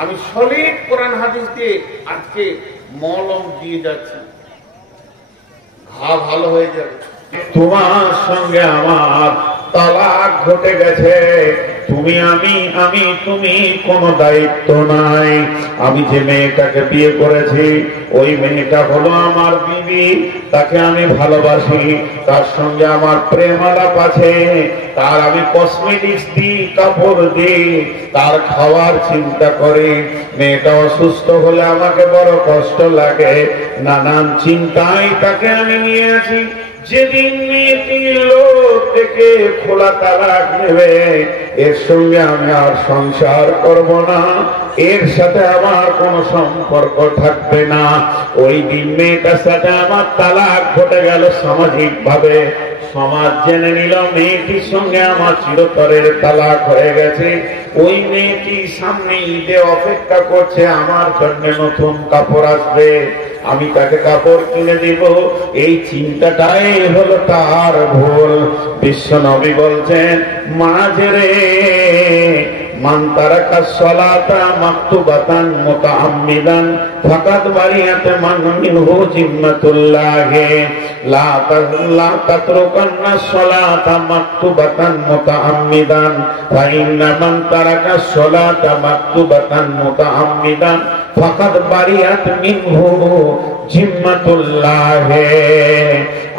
আমি সলিড কোরআন হাদিস দিয়ে আজকে মলম দিয়ে যাচ্ছি, ঘা ভালো হয়ে যাবে। তোমার সঙ্গে আমার তালাক ঘটে গেছে, তুমি আমি তুমি কোনো দায়িত্ব নাই। আমি যে মেয়েটাকে বিয়ে করেছি ওই মেয়েটা হলো আমার বিবি, তাকে আমি ভালোবাসি, তার সঙ্গে আমার প্রেম আলাপ আছে, তার আমি কসমেটিক্স দিই, কাপড় দিই, তার খাওয়ার চিন্তা করি। মেয়েটা অসুস্থ হলে আমাকে বড় কষ্ট লাগে, নানান চিন্তায় তাকে আমি নিয়ে আছি। যেদিন মেয়েটি লোক থেকে খোলা তালাক নেবে, এর সঙ্গে আমি আর সংসার করব না, এর সাথে আমার কোনো সম্পর্ক থাকবে না। ওই দিন মেয়েটার সাথে আমার তালাক ঘটে গেল সামাজিক ভাবে। সমাজ জেনে নিল মেয়েটির সঙ্গে আমার চিরতরের তালাক হয়ে গেছে। ওই মেয়েটি সামনে ঈদে অপেক্ষা করছে, আমার জন্য নতুন কাপড় আসবে, আমি তাকে কাপড় কিনে দিব। এই চিন্তাটাই হলো তার ভুল। বিশ্ব নবী বলছেন, মাঝে রে মান তারাকা সালাতা মাকতুবাতান মুতাআম্মিদান ফাকাদ বারিয়াত মান মিনহু জিম্মাতুল্লাহ লা তাতরুকান্না সালাতা মাকতুবাতান মুতাআম্মিদান ফা ইন্না মান তারাকা সালাতা মাকতুবাতান মুতাআম্মিদান ফাকাদ বারিয়াত মিনহু জিম্মাতুল্লাহ।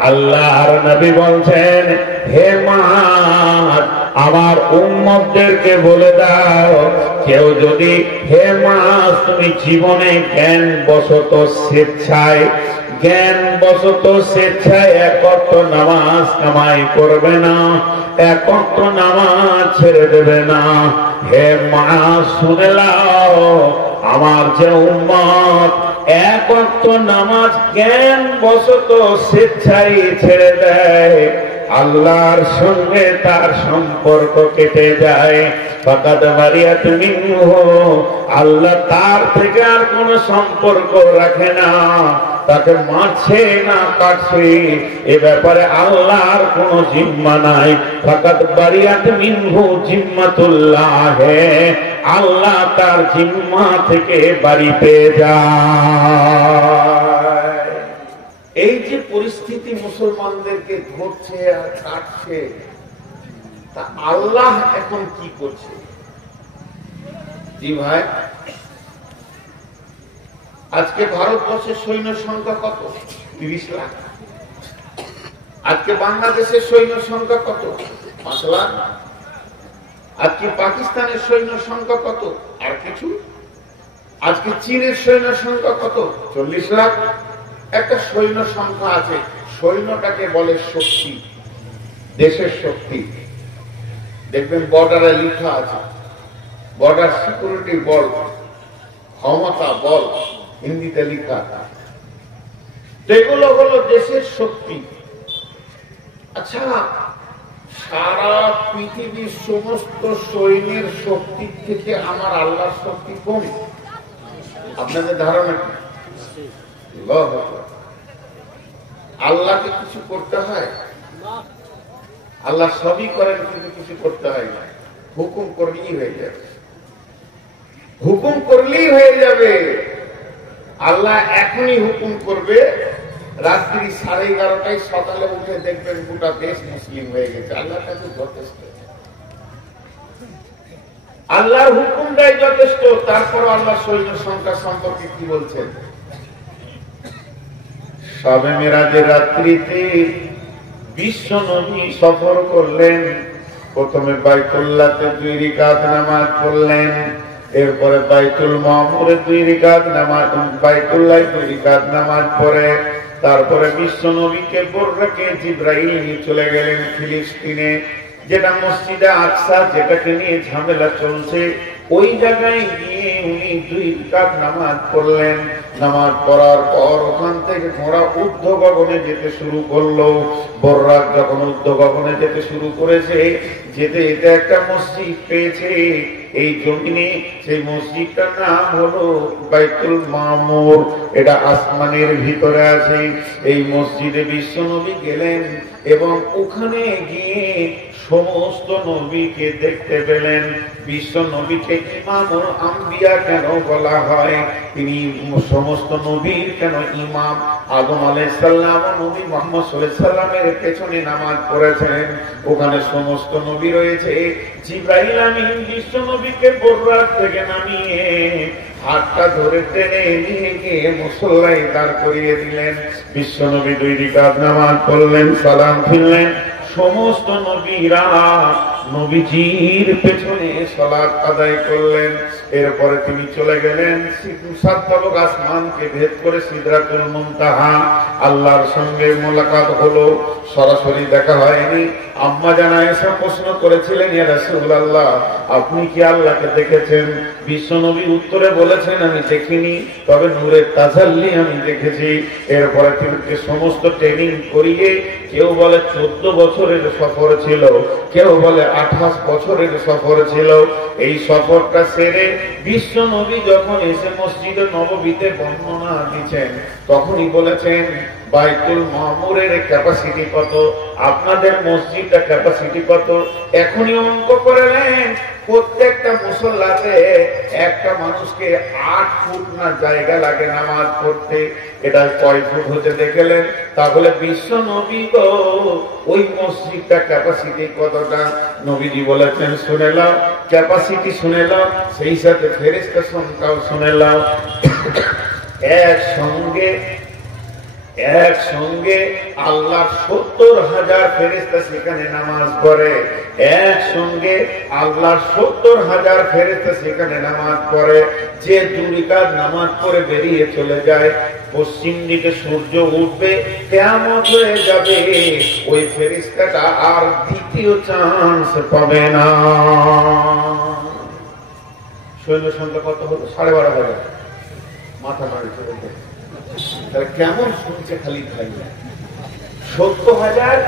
আল্লাহর নবী বলছেন, হে মাদ, আমার উম্মতদেরকে বলে দাও, কেউ যদি, হে মাদ, তুমি জীবনে জ্ঞান বশত স্বেচ্ছায় এক ওয়াক্ত নামাজ কামাই করবে না, এক ওয়াক্ত নামাজ ছেড়ে দেবে না। হে মাদ, শুনে নাও, আমার যে উম্মত এক ওয়াক্ত নামাজ জ্ঞান বশত স্বেচ্ছায় ছেড়ে দেয়, আল্লাহর সঙ্গে তার সম্পর্ক কেটে যায়। ফাকাদ বারিয়াত মিনহু, আল্লাহ তার থেকে আর কোন সম্পর্ক রাখে না, তাকে মারছে না কাটছে, এ ব্যাপারে আল্লাহর কোন জিম্মা নাই। ফাকাদ বারিয়াত মিনহু জিম্মাতুল্লাহ, আল্লাহ তার জিম্মা থেকে বাড়ি পেয়ে যায়। এই যে পরিস্থিতি মুসলমানদেরকে ধরছে আর কাটছে, তা আল্লাহ এখন কি করছে? জি ভাই, আজকে ভারতবর্ষের সৈন্য সংখ্যা কত? 30 লাখ। আজকে বাংলাদেশের সৈন্য সংখ্যা কত? 5 লাখ। আজকে পাকিস্তানের সৈন্য সংখ্যা কত? আর কিছু। আজকে চীনের সৈন্য সংখ্যা কত? 40 লাখ। একটা সৈন্য সংখ্যা আছে, সৈন্যটাকে বলে শক্তি, দেশের শক্তি। দেখবেন বর্ডারে লেখা আছে বর্ডার সিকিউরিটি বল, ক্ষমতা বল, হিন্দিতে লেখা। এগুলো হলো দেশের শক্তি। আচ্ছা, সারা পৃথিবীর সমস্ত সৈন্যের শক্তির থেকে আমার আল্লাহর শক্তি কম? আপনাদের ধারণা কি? আল্লাহকে কিছু করতে হয়? আল্লাহ সবই করেন, কিন্তু কিছু করতে হয় না। হুকুম করলেই হয়ে যাবে, হুকুম করলেই হয়ে যাবে। আল্লাহ এখনই হুকুম করবে, রাত্রি 11:30টায় সকালে উঠে দেখবেন গোটা দেশ মুসলিম হয়ে গেছে। আল্লাহর কাছে যথেষ্ট, আল্লাহর হুকুমটাই যথেষ্ট। তারপর আল্লাহ সৈন্য সংখ্যা সম্পর্কে কি বলছেন? শবে মেরাজের রাত্রিতে বিশ্ব নবী সফর করলেন। প্রথমে বাইতুল্লাহতে 2 রাকাত নামাজ পড়লেন, এরপরে বাইতুল মামুরে 2 রাকাত নামাজ, বাইতুল্লাহ 2 রাকাত নামাজ পড়ে তারপরে বিশ্ব নবীকে বর্রাকে জিবরাইল নিয়ে চলে গেলেন ফিলিস্তিনে, যেটা মসজিদে আকসা, যেটাকে নিয়ে ঝামেলা চলছে। ওই জায়গায় গিয়ে উনি 2 রাকাত নামাজ পড়লেন। নামাজ পড়ার পর ওখান থেকে ঘোড়া ঊর্ধ্ব গগনে যেতে শুরু করলো। বর্রাক যখন ঊর্ধ্ব গগনে যেতে শুরু করেছে, যেতে যেতে একটা মসজিদ পেয়েছে। এই জমিনে সেই মসজিদটার নাম হলো বাইতুল মামুর। এটা আসমানের ভিতরে আছে। এই মসজিদে বিশ্বনবী গেলেন এবং ওখানে গিয়ে সমস্ত নবীকে দেখতে পেলেন। বিশ্ব নবীকে ইমামুল আম্বিয়া কেন বলা হয়? তিনি সমস্ত নবীর কেন ইমাম? আদম আলাইহিস সালাম ও নবী মুহাম্মদ সাল্লাল্লাহু আলাইহি সাল্লামের পেছনে নামাজ পড়েছেন। ওখানে সমস্ত নবী রয়েছে। জিবরাইল আমিন বিশ্ব নবীকে বররাত থেকে নামিয়ে হাতটা ধরে টেনে নিয়ে গিয়ে মুসল্লায় দাঁড় করিয়ে দিলেন। বিশ্ব নবী 2 রাকাত নামাজ পড়লেন, সালাম ফিরলেন। সমস্ত নবীরা নবীজির পেছনে সালাত আদায় করলেন। এরপরে তিনি চলে গেলেন 7 তবক আসমানকে ভেদ করে সিদরাতুল মুনতাহা। আল্লাহর সঙ্গে মোলাকাত হলো, সরাসরি দেখা হয়নি। আম্মা জান আয়েশা প্রশ্ন করেছিলেন, ইয়া রাসূলুল্লাহ, আপনি কি আল্লাহকে দেখেছেন? বিশ্বনবী উত্তরে বলেছেন, আমি দেখিনি, তবে নূরের তাজাল্লি আমি দেখেছি। এরপরে তিনি সমস্ত ট্রেনিং করিয়ে, কেউ বলে 14 বছরের সফর ছিল, কেউ বলে 28 বছরের সফর ছিল। এই সফরটা সেরে বিশ্ব নবী যখন এসে মসজিদে নববীতে বর্ণনা দিচ্ছেন, তখনই বলেছেন বাইতুল মামুরের ক্যাপাসিটি কত, আপনাদের মসজিদটা ক্যাপাসিটি কত। এখনই অঙ্ক করে নেন, প্রত্যেকটা মুসল্লাতে একটা মানুষকে 8 ফুট না জায়গা লাগে নামাজ পড়তে। এটা কয় ফুট হতে দেখলেন? তাহলে বিশ্ব নবী গো ওই মসজিদটা ক্যাপাসিটি কতটা? নবীজি বলেছেন, শুনে নাও, ক্যাপাসিটি শুনে নাও, সেই সাথে ফেরেশতা সংখ্যাও শুনে নাও। একসঙ্গে আল্লাহর 70,000 ফেরেশতা সেখানে নামাজ পড়ে। একসঙ্গে আল্লাহর 70,000 ফেরেশতা সেখানে নামাজ পড়ে। যে 2 রাকাত নামাজ পড়ে বেরিয়ে চলে যায়, পশ্চিম দিকে সূর্য উঠবে, কিয়ামত হয়ে যাবে, ওই ফেরেশতাটা আর দ্বিতীয় চান্স পাবে না। সৈন্য সংখ্যা কত হলো? 12,500। মাথা নাড়ি চলে যায়। তাহলে কেমন শুনছে খালি ভাই? 70,000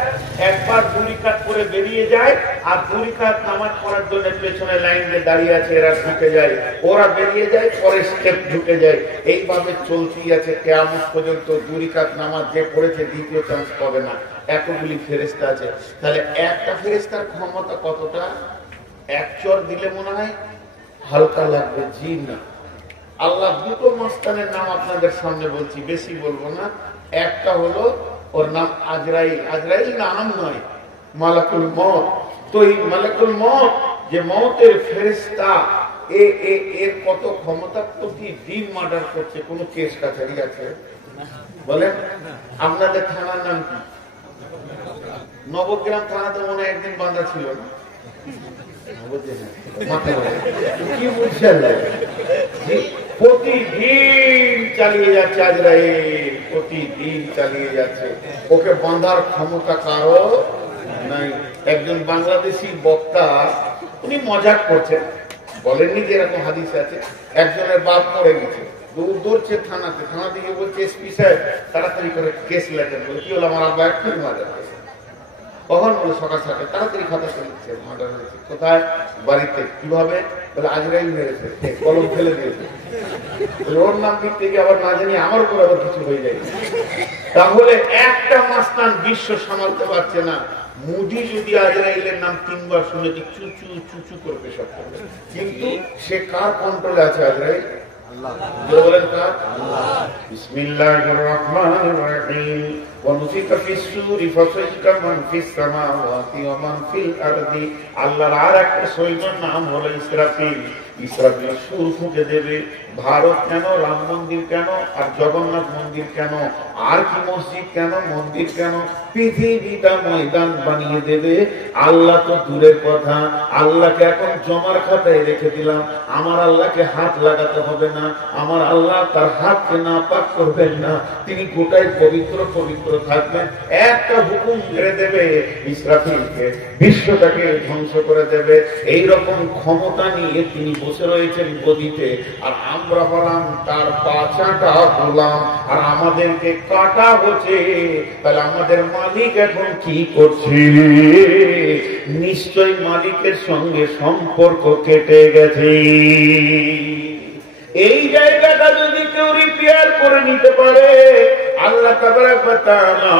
একবার 2 রাকাত করে বেরিয়ে যায়, আর 2 রাকাত নামাজ পড়ার জন্য পেছনে লাইন দিয়ে দাঁড়িয়ে আছে, এরা ঢুকে যায়, ওরা বেরিয়ে যায়, পরে স্টেপ ঢুকে যায়। এইভাবে চলতেই আছে কিয়ামত পর্যন্ত। 2 রাকাত নামাজ যে পড়েছে দ্বিতীয় চান্স পাবে না। এতগুলি ফেরেশতা আছে। তাহলে একটা ফেরেশতার ক্ষমতা কতটা? 1 চর দিলে মনে হয় হালকা লাগবে, জি না। আল্লাহ 2টো মাস্তানের নাম আপনাদের সামনে বলছি, বেশি বলবো না। একটা হলো ওর নাম আজরাইল। আজরাইল নাম নয়, মালাকুল মউত। তো এই মালাকুল মউত যে মউতের ফেরেশতা, এর কত ক্ষমতা? প্রতিদিন মার্ডার করছে। কোন কেস কাছারি আছে বলেন? আপনাদের থানার নাম কি? নবগ্রাম থানাতে মনে হয় একদিন বাঁধা ছিল না? কি বুঝছেন? প্রতিদিন চালিয়ে যাচ্ছে আজরাইল, প্রতিদিন চালিয়ে যাচ্ছে। ওকে বাঁধার ক্ষমতা কারো নাই। একজন বাংলাদেশি বক্তা, উনি মজাক করছেন, বলেননি যে এরকম হাদিস আছে। একজনের বাপ মরে গেছে, দৌড়ছে থানাতে। থানা থেকে বলছে, এসপি সাহেব তাড়াতাড়ি করে কেস লেখেন। বলে, কি হলো? আমার আব্বা এক্ষুনি মারা গেছে। কখন? বলে, সকাল 7টায়। তাড়াতাড়ি খাতা চলছে, মার্ডার হয়েছে। কোথায়? বাড়িতে। কিভাবে? বলে, আজরাইল মেরেছে, কলম ফেলে দিয়েছে। ওর নাম লিখতে গিয়ে আবার না জানি আমার উপর আবার কিছু হয়ে যায়। তাহলে একটা মাস্তান বিশ্ব সামালতে পারছে না। মুদি যদি আজরাইলের নাম 3 বার শুনেছি, চুচু চুচু করে পেশাব করবে। কিন্তু সে কার কন্ট্রোলে আছে? আজরাইল বলেন কার? বিসমিল্লাহির রহমানির রহিম। ونفخ في الصور فصعق من في السماوات ومن في الأرض। আল্লাহর আরেকটা সৈন্যের নাম হলো ইসরাফিল। ইসরাফিল সুর ফুঁকে দেবে। ভারত কেন, রাম মন্দির কেন, আর জগন্নাথ মন্দির কেন, আর কি মসজিদ কেন, মন্দির কেন, পৃথিবীটা ময়দান বানিয়ে দেবে। আল্লাহ তো দূরের কথা, আল্লাহকে এখন জমার খাতায় রেখে দিলাম। আমার আল্লাহকে হাত লাগাতে হবে না। আমার আল্লাহ তার হাতকে নাপাক করবেন না। তিনি গোটাই পবিত্র পবিত্র থাকবেন। একটা হুকুম ছেড়ে দেবে ইসরাফিলকে, বিশ্বটাকে ধ্বংস করে দেবে। এইরকম ক্ষমতা নিয়ে তিনি বসে রয়েছেন গদিতে, আর আমরা হলাম তার পাছাটা গোলাম। আর আমাদেরকে কাটা হচ্ছে, তাহলে আমাদের মালিক এখন কি করছে? নিশ্চয় মালিকের সঙ্গে সম্পর্ক কেটে গেছে। এই জায়গাটা যদি কেউ রিপেয়ার করে নিতে পারে, আল্লাহ তাবারাক ওয়া তাআলা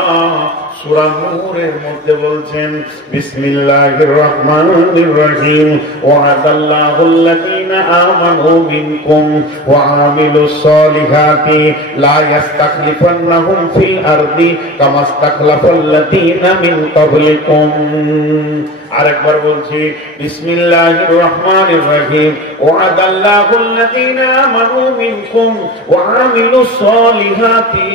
সূরা নূরের মধ্যে বলছেন, বিসমিল্লাহির রহমানির রহিম, ওয়া'দাল্লাহুল্লাযীনা আমানু মিনকুম ওয়া আমিলুস সালিহাতি লা ইস্তাখলিফান্নাহুম ফিল আরদি কামা ইস্তাখলাফাল্লাযীনা মিন ক্বাবলিকুম। আরেকবার বলছি, বিসমিল্লাহির রহমানির রহিম, ওয়া'দাল্লাহুল্লাযীনা আমানু মিনকুম ওয়া আমিলুস সালিহাতি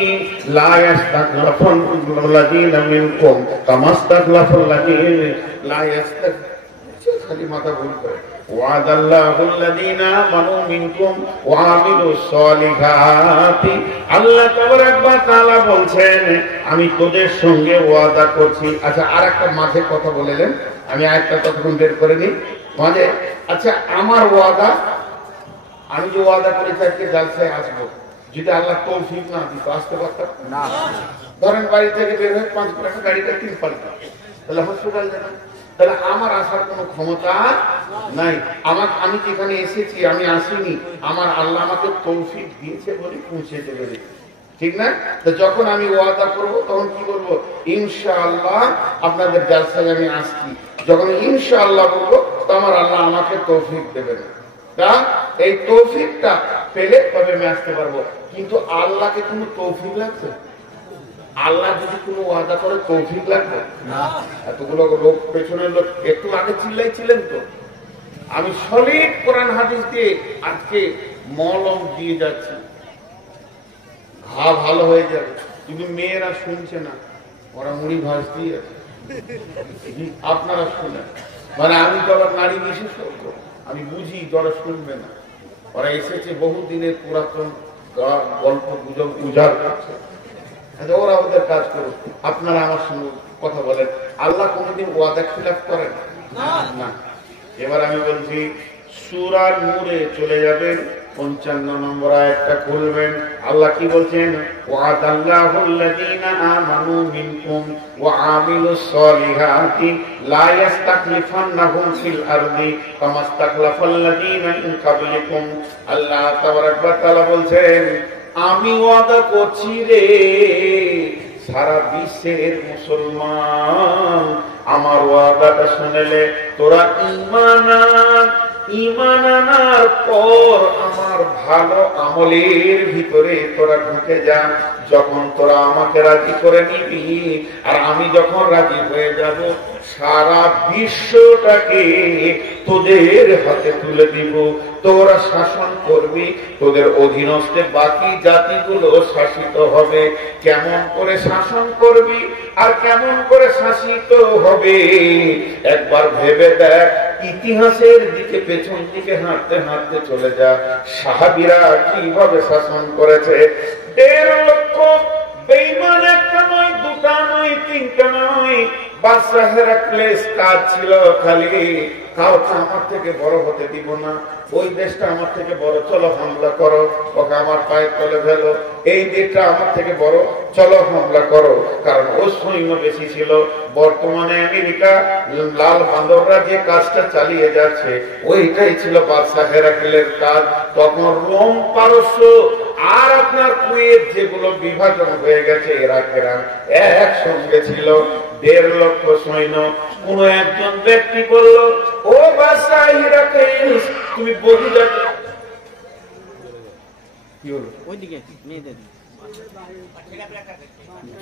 লা ইস্তাখলাফাল্লাযীনা মিনকুম কামা ইস্তাখলাফাল্লাযীনা লা ইস্তাখলাফাল্লাযীনা, খালি মাথা ভুল করে, ওয়া'দাল্লাহুল্লাযীনা আমানু মিনকুম ওয়া আমিলুস সালিহাতি। আল্লাহ তাবারাক ওয়া তাআলা বলছেন, আমি তোদের সঙ্গে ওয়াদা করছি। আচ্ছা, আরেকটা মাঝে কথা বলেলেন, আমি আরেকটা ততক্ষণ বের করে নিই মাঝে। আচ্ছা, আমার ওয়াদা, আমি যে ওয়াদা করেছি আজকে জালসায় আসবো, যদি আল্লাহ তৌফিক না দিত আসতে পারতাম না। ধরেন বাড়ি থেকে বের হয়ে 5 টাকা গাড়িটা 3 পাল্টা, তাহলে হসপিটাল যেতাম, তাহলে আমার আসার কোনো ক্ষমতা নাই। আমি যেখানে এসেছি, আমি আসিনি, আমার আল্লাহ আমাকে তৌফিক দিয়েছে বলে পৌঁছে দেবে, ঠিক না? তো যখন আমি ওয়াদা করব তখন কি বলবো? ইনশাআল্লাহ আপনাদের জালসায় আমি আসছি। যখন ইনশাআল্লাহ বলবো, তো আমার আল্লাহ আমাকে তৌফিক দেবেন। তা এই তৌফিকটা পেলে তবে আমি আসতে পারবো। কিন্তু আল্লাহকে কোনো তৌফিক লাগবে? আল্লাহ যদি কোনো ওয়াদা করে তৌফিক লাগবে না? এতগুলো লোক, পেছনের লোক একটু আগে চিল্লাইছিলেন তো। আমি সলিড কোরআন হাদিস দিয়ে আজকে মলম দিয়ে যাচ্ছি, ঘা ভালো হয়ে যাবে। কিন্তু মেয়েরা শুনছে না, ওরা মুড়ি ভাজ দিয়ে আছে। আপনারা শুনেন, মানে আমি তো আবার নারী বিশেষজ্ঞ, আমি বুঝি যারা শুনবে না। ওরা এসেছে বহুদিনের পুরাতন গল্প গুজব উজাড় করছে, ওরা ওদের কাজ করুক। আপনারা আমার সঙ্গে কথা বলেন, আল্লাহ কোনদিন ওয়াদা খিলাফ করেন না। এবার আমি বলছি, সূরা নূরে চলে যাবেন, 55 নম্বর আয়াতটা খুলবেন। আল্লাহ কি বলছেন? ওয়া'দাল্লাহুল্লাযীনা আমানু মিনকুম ওয়া আমিলুস সালিহাতি লা ইস্তাখলিফান্নাহুম ফিল আরদি কামা ইস্তাখলাফাল্লাযীনা মিন ক্বাবলিকুম। আল্লাহ তাবারাক ওয়া তাআলা বলছেন, আমি ওয়াদা করছি রে সারা বিশ্বের মুসলমান, আমার ওয়াদাটা শুনলে তোরা ঈমান আনার পর আমার ভালো আমলের ভিতরে তোরা ঢুকে যা। যখন তোরা আমাকে রাজি করে নিবি, আর আমি যখন রাজি হয়ে যাব, সারা বিশ্বটাকে তোদের হাতে তুলে দিব, তোরা শাসন করবি, তোদের অধীনস্থে বাকি জাতিগুলো শাসিত হবে। কেমন করে শাসন করবি আর কেমন করে শাসিত হবে একবার ভেবে দেখ। ইতিহাসের দিকে পেছন দিকে হাঁটতে হাঁটতে চলে যা, সাহাবীরা কিভাবে শাসন করেছে। 1.5 লক্ষ বেঈমান, একটা নয়, দুটা নয়, তিনটা নয়, বাদশা হেরাক্লিস কাজ ছিল খালি কাউকে আমার থেকে বড় হতে দিব না, ওই দেশটা আমার থেকে বড়, চলো হামলা করো, ওকে আমার পায়ের তলে ফেলো। এই দেশটা আমার থেকে বড়, চলো হামলা করো, কারণ ও সৈন্য বেশি ছিল। বর্তমানে আমেরিকা লাল বান্দররা যে কাজটা চালিয়ে যাচ্ছে, ওইটাই ছিল বাদশা হেরাক্লিসের কাজ। তখন রোম, পারস্য আর আপনার কুয়েত যেগুলো বিভাজন হয়ে গেছে, ইরাকেরা একসঙ্গে ছিল। 1.5 লক্ষ সৈন্য। কোন একজন ব্যক্তি বলল, ও বাদশা হিরাক্লিস, তুমি বহু জাতি, কি হলো ওইদিকে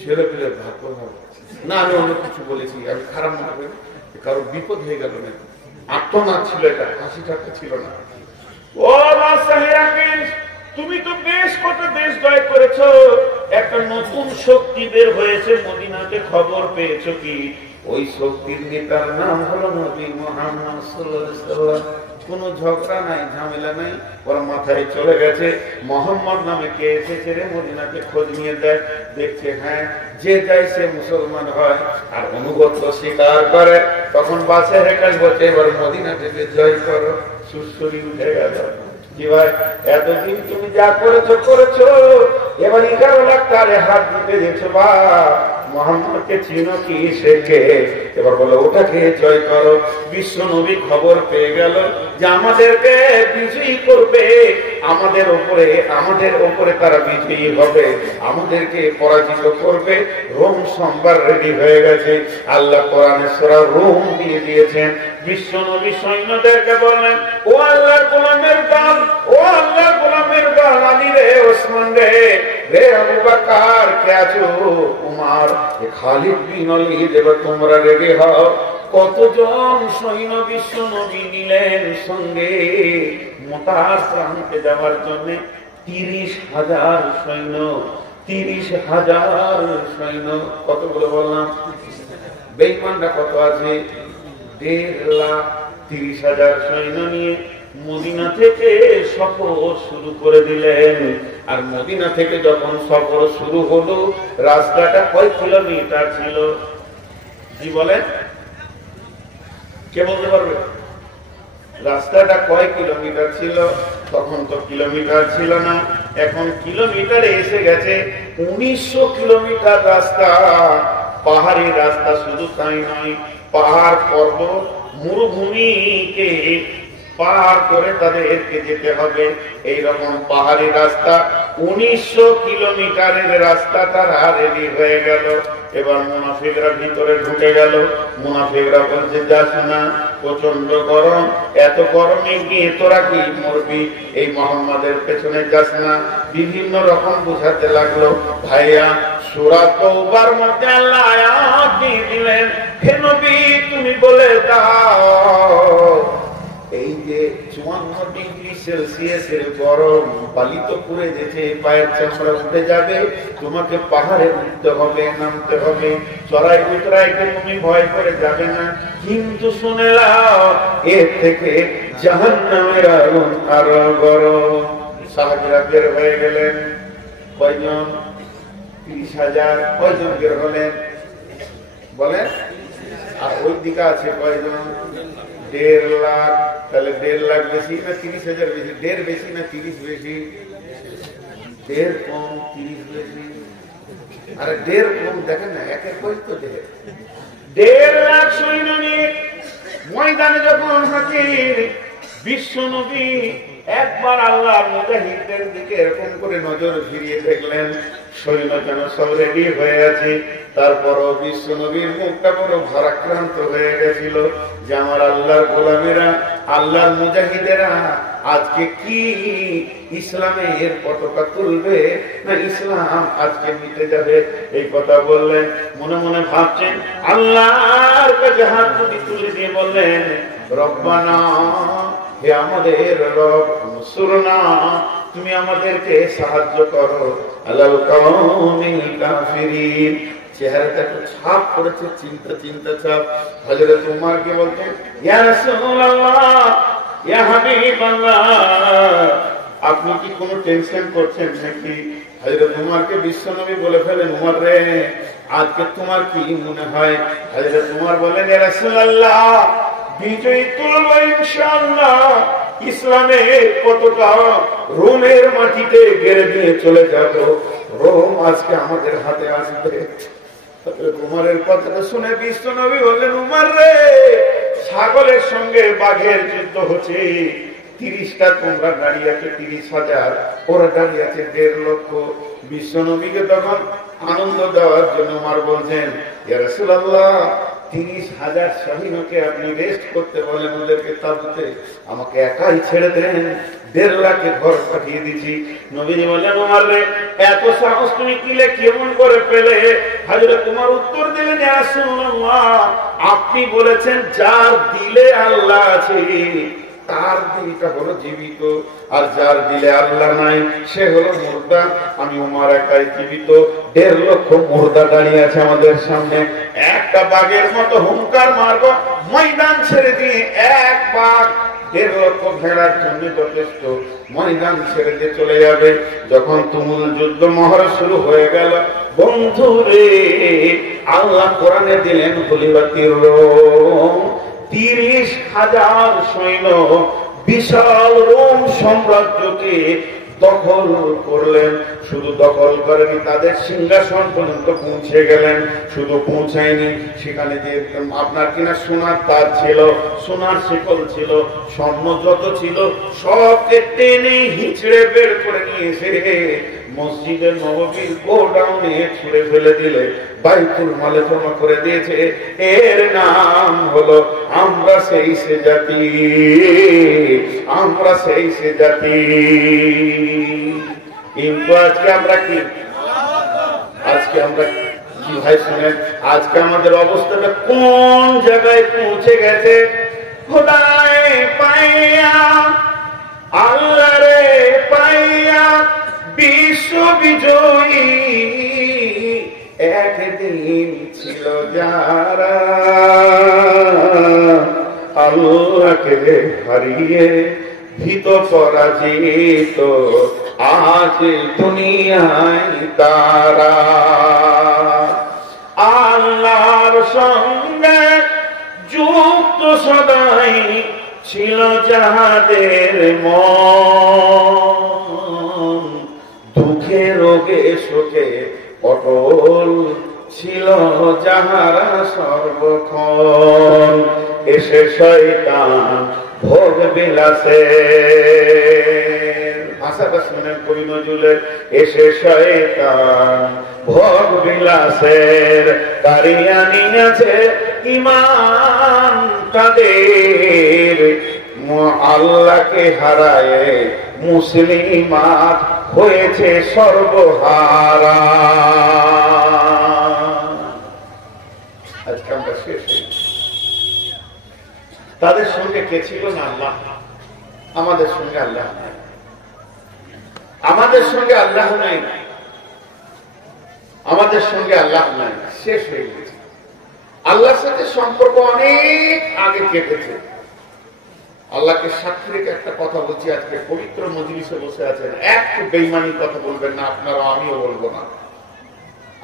ছেলে পেলে ভাগ না, আমি অন্য কিছু বলেছি, আমি খারাপ মনে করি, কারো বিপদ হয়ে গেল না, আত্মনাদ ছিল এটা, হাসি ঠাট্টা ছিল না। ও বাদশা হিরাক্লিস, তুমি তো বেশ কত দেশ জয় করেছো, একটা নতুন শক্তি বের হয়েছে মদিনাতে, খবর পেয়েছো কি? ওই শক্তির নেতার নাম হলো নবী মুহাম্মদ সাল্লাল্লাহু আলাইহি ওয়াসাল্লাম। কোনো ঝগড়া নাই, ঝামেলা নাই, ওরা মাথায় চলে গেছে। মোহাম্মদ নামে কে এসেছে রে মদিনাতে, খোঁজ নিয়ে দেখ। দেখছে হ্যাঁ, যে যায় সে মুসলমান হয় আর অনুগত্য স্বীকার করে। তখন বাদশা হেরাক্লিস বলছে, এবার মদিনা থেকে জয় করো। সুসুরি উঠে গেল, কি ভাই, এতদিন তুমি যা করেছো করেছো, এবার 11 লাখ তারে হাত দিতে দিয়েছো, বা মোহাম্মদকে চিনো কি, সে কে? এবার বলো ওটাকে জয় করো। বিশ্ব নবী খবর পেয়ে গেল যে আমাদেরকে বিজয়ী করবে, আমাদের ওপরে তারা বিজয়ী হবে, আমাদেরকে পরাজিত করবে। রোম সোমবার রেডি হয়ে গেছে। আল্লাহ কোরআনে সূরা রোম দিয়ে দিয়েছেন। বিশ্ব নবী সৈন্যদেরকে বলেন, ও আল্লাহর গোলামের দল, ও আল্লাহর গোলামের দল, আলী রে, ওসমান রে, রে আবু বকর, কে আছো? উমর, খালিদ বিন ওয়ালিদ, এবার তোমরা রেডি হও। কতজন সৈন্য বিশ্ব নবী নিলেন সঙ্গে মুতার প্রান্তে যাওয়ার জন্য? 30,000 সৈন্য। 30,000 সৈন্য। কতগুলো বললাম? বেঈমানরা কত আছে? 1.5 লাখ। 30,000 সৈন্য নিয়ে মদিনা থেকে সফর শুরু করে দিলেন। আর মদিনা থেকে যখন সফর শুরু হলো, রাস্তাটা কয় কিলোমিটার ছিল? জি বলেন, কে বলতে পারবে? রাস্তাটা কয় কিলোমিটার ছিল? তখন তো কিলোমিটার ছিল না, এখন কিলোমিটারে এসে গেছে। 1900 কিলোমিটার রাস্তা, পাহাড়ি রাস্তা। শুধু তাই নয়, পাহাড় পর্বত মরুভূমিকে পার করে তাদেরকে যেতে হবে। এইরকম পাহাড়ি রাস্তা, 1900 কিলোমিটারের রাস্তা তারা রেডি হয়ে গেল। এবার মুনাফিকরা ভিতরে ঢুকে গেল। মুনাফিকরা বলছে, যাস না, প্রচন্ড গরম, এত গরমে গিয়ে তোরা কি মরবি, এই মোহাম্মদের পেছনে যাস না। বিভিন্ন রকম বুঝাতে লাগলো। ভাইয়া, সূরা তাওবার মধ্যে আল্লাহ আয়াত দিয়ে দিলেন, হে নবী তুমি বলে দাও, এই যে 54 ডিগ্রি সেলসিয়াসের গরম, বালি তো পুড়ে যেতে, পায়ের চামড়া উঠে যাবে, তোমাকে পাহাড়ে উঠতে হবে, নামতে হবে, চড়াই উতরাইকে তুমি ভয় করে যাবে না। কিন্তু শুনে নাও, এর থেকে জাহান্নামের আগুন আরো গরম। সাহাবীরা বের হয়ে গেলেন। কয়জন? 30,000। কয়জন বের হলেন বলেন? আর ওই দিকে আছে কয়জন? 1.5 লাখ। তাহলে 1.5 লাখ বেশি না 30,000 বেশি? 1.5 বেশি না 30 বেশি? 1.5 কম 30 বেশি। আরে 1.5 কম, দেখেন না, একের কই তো 1.5 লাখ সৈন্য নিয়ে ময়দানে যখন হাজির বিশ্ব নবী, একবার আল্লাহর মুজাহিদদের দিকে এরকম করে নজর ফিরিয়ে দেখলেন, সৈন্য যেন সব রেডি হয়ে আছে। তারপরও বিশ্ব নবীর মুখটা বড় ভারাক্রান্ত হয়ে গেছিল যে আমার আল্লাহর গোলামেরা, আল্লাহর মুজাহিদেরা আজকে কি ইসলামের পতাকা তুলবে, না ইসলাম আজকে মিটে যাবে? এই কথা বললেন। মনে মনে ভাবছেন, আল্লাহর কাছে হাত তুলে দিয়ে বললেন, রব্বানা, হে আমাদের রব, নসরনা, তুমি আমাদেরকে সাহায্য করো, আলাল কওমিল কাফিরিন। চেহারাটা একটু ছাপ পড়েছে, চিন্তা ছাপ। হযরত উমরকে বলতেন, ইয়া রাসূলুল্লাহ, ইয়া হাবিবাল্লাহ, আপনি কি কোনো টেনশন করছেন নাকি? হযরত উমরকে বিশ্বনবী বলে ফেলেন, উমর রে, আজকে তোমার কি মনে হয়? হযরত উমর বলেন, ইয়া রাসূলুল্লাহ, বিজয় তুলব ইনশাআল্লাহ, ইসলামের পতাকা রোমের মাটিতে গেড়ে দিয়ে চলে যাব, রোম আজকে আমাদের হাতে আসবে। উমরের কথাটা শুনে বিশ্ব নবী বললেন, উমর রে, ছাগলের সঙ্গে বাঘের যুদ্ধ হচ্ছে। 30টা তোমরা দাঁড়িয়ে আছে 30,000, ওরা দাঁড়িয়ে আছে 1.5 লক্ষ। বিশ্ব নবীকে তখন আনন্দ দেওয়ার জন্য উমর বলছেন, ইয়া রাসূলুল্লাহ, 30,000 সৈন্যকে আপনি রেস্ট করতে বলেন, ওদেরকে তাবুতে, আমাকে একাই ছেড়ে দেন, 1.5 লাখে ঘর পাঠিয়ে দিচ্ছি। নবীজি বললেন, উমর রে, এত সাহস তুমি কিলে কেমন করে পেলে? হযরত উমর উত্তর দিলেন, ইয়া রাসূলুল্লাহ, আপনি বলেছেন যার দিলে আল্লাহ আছে তার দিলটা হলো জীবিত, আর যার দিলে আল্লাহ নাই সে হলো মুর্দা। আমি উমর একাই জীবিত, 1.5 লক্ষ মুর্দা দাঁড়িয়ে আছে আমাদের সামনে। একটা বাঘের মতো হুঙ্কার মারবো, ময়দান ছেড়ে দিয়ে, এক বাঘ 1.5 লক্ষ ভেড়ার জন্য যথেষ্ট, ময়দান ছেড়ে দিয়ে চলে যাবে। যখন তুমুল যুদ্ধ মহড়া শুরু হয়ে গেল, বন্ধু রে, আল্লাহ কোরআনে দিলেন খলিফাতুর রূম, 30,000 সৈন্য বিশাল রোম সাম্রাজ্যকে দখল করলেন। শুধু দখল করেনি, তাদের সিংহাসন পর্যন্ত পৌঁছে গেলেন। শুধু পৌঁছায়নি, সেখানে যে আপনার কিনা সোনার তার ছিল, সোনার শিকল ছিল, স্বর্ণ যত ছিল সবকে টেনে হিঁচড়ে বের করে নিয়ে এসে মসজিদের নববীর গোডাউনে ছুড়ে ফেলে দিলে, বাইতুল মালে জমা করে দিয়েছে। এর নাম হলো আমরা সেই সে জাতি, আমরা সেই সে জাতি। কিন্তু আজকে আমরা কি, আজকে আমরা কি ভাই শুনেন, আজকে আমাদের অবস্থাটা কোন জায়গায় পৌঁছে গেছে। খোদায় পাইয়া, আল্লাহ রে পাইয়া, বিশ্ব বিজয়ী একদিন ছিল যারা, আল্লাহকে হারিয়ে ভীত পরাজিত আজ দুনিয়ায় তারা। আল্লাহর সঙ্গে যুক্ত সদাই ছিল যাহাদের মন, দুঃখে রোগে শোকে অটল ছিল যাহারা সর্বক্ষণ। এসে শয়তান ভোগ বিলাসে, ভাষাটা শুনেন কবি নজরুলের, এসে শয়তান ভোগ বিলাসের কারিয়া নিয়েছে ইমান তাদের, আল্লাহকে হারায়ে মুসলিমাত হয়েছে সর্বহারা। আজকে আমরা শেষ হয়ে, তাদের সঙ্গে কে ছিল না আল্লাহ, আমাদের সঙ্গে আল্লাহ নাই, আমাদের সঙ্গে আল্লাহ নাই, আমাদের সঙ্গে আল্লাহ নাই, শেষ হয়ে গেছে। আল্লাহর সাথে সম্পর্ক অনেক আগে কেটেছে। আল্লাহকে সাক্ষী রেখে একটা কথা বলছি, আজকে পবিত্র মজলিসে বসে আছেন, একটু বেঈমানি কথা বলবেন না, আপনারা, আমিও বলবো না।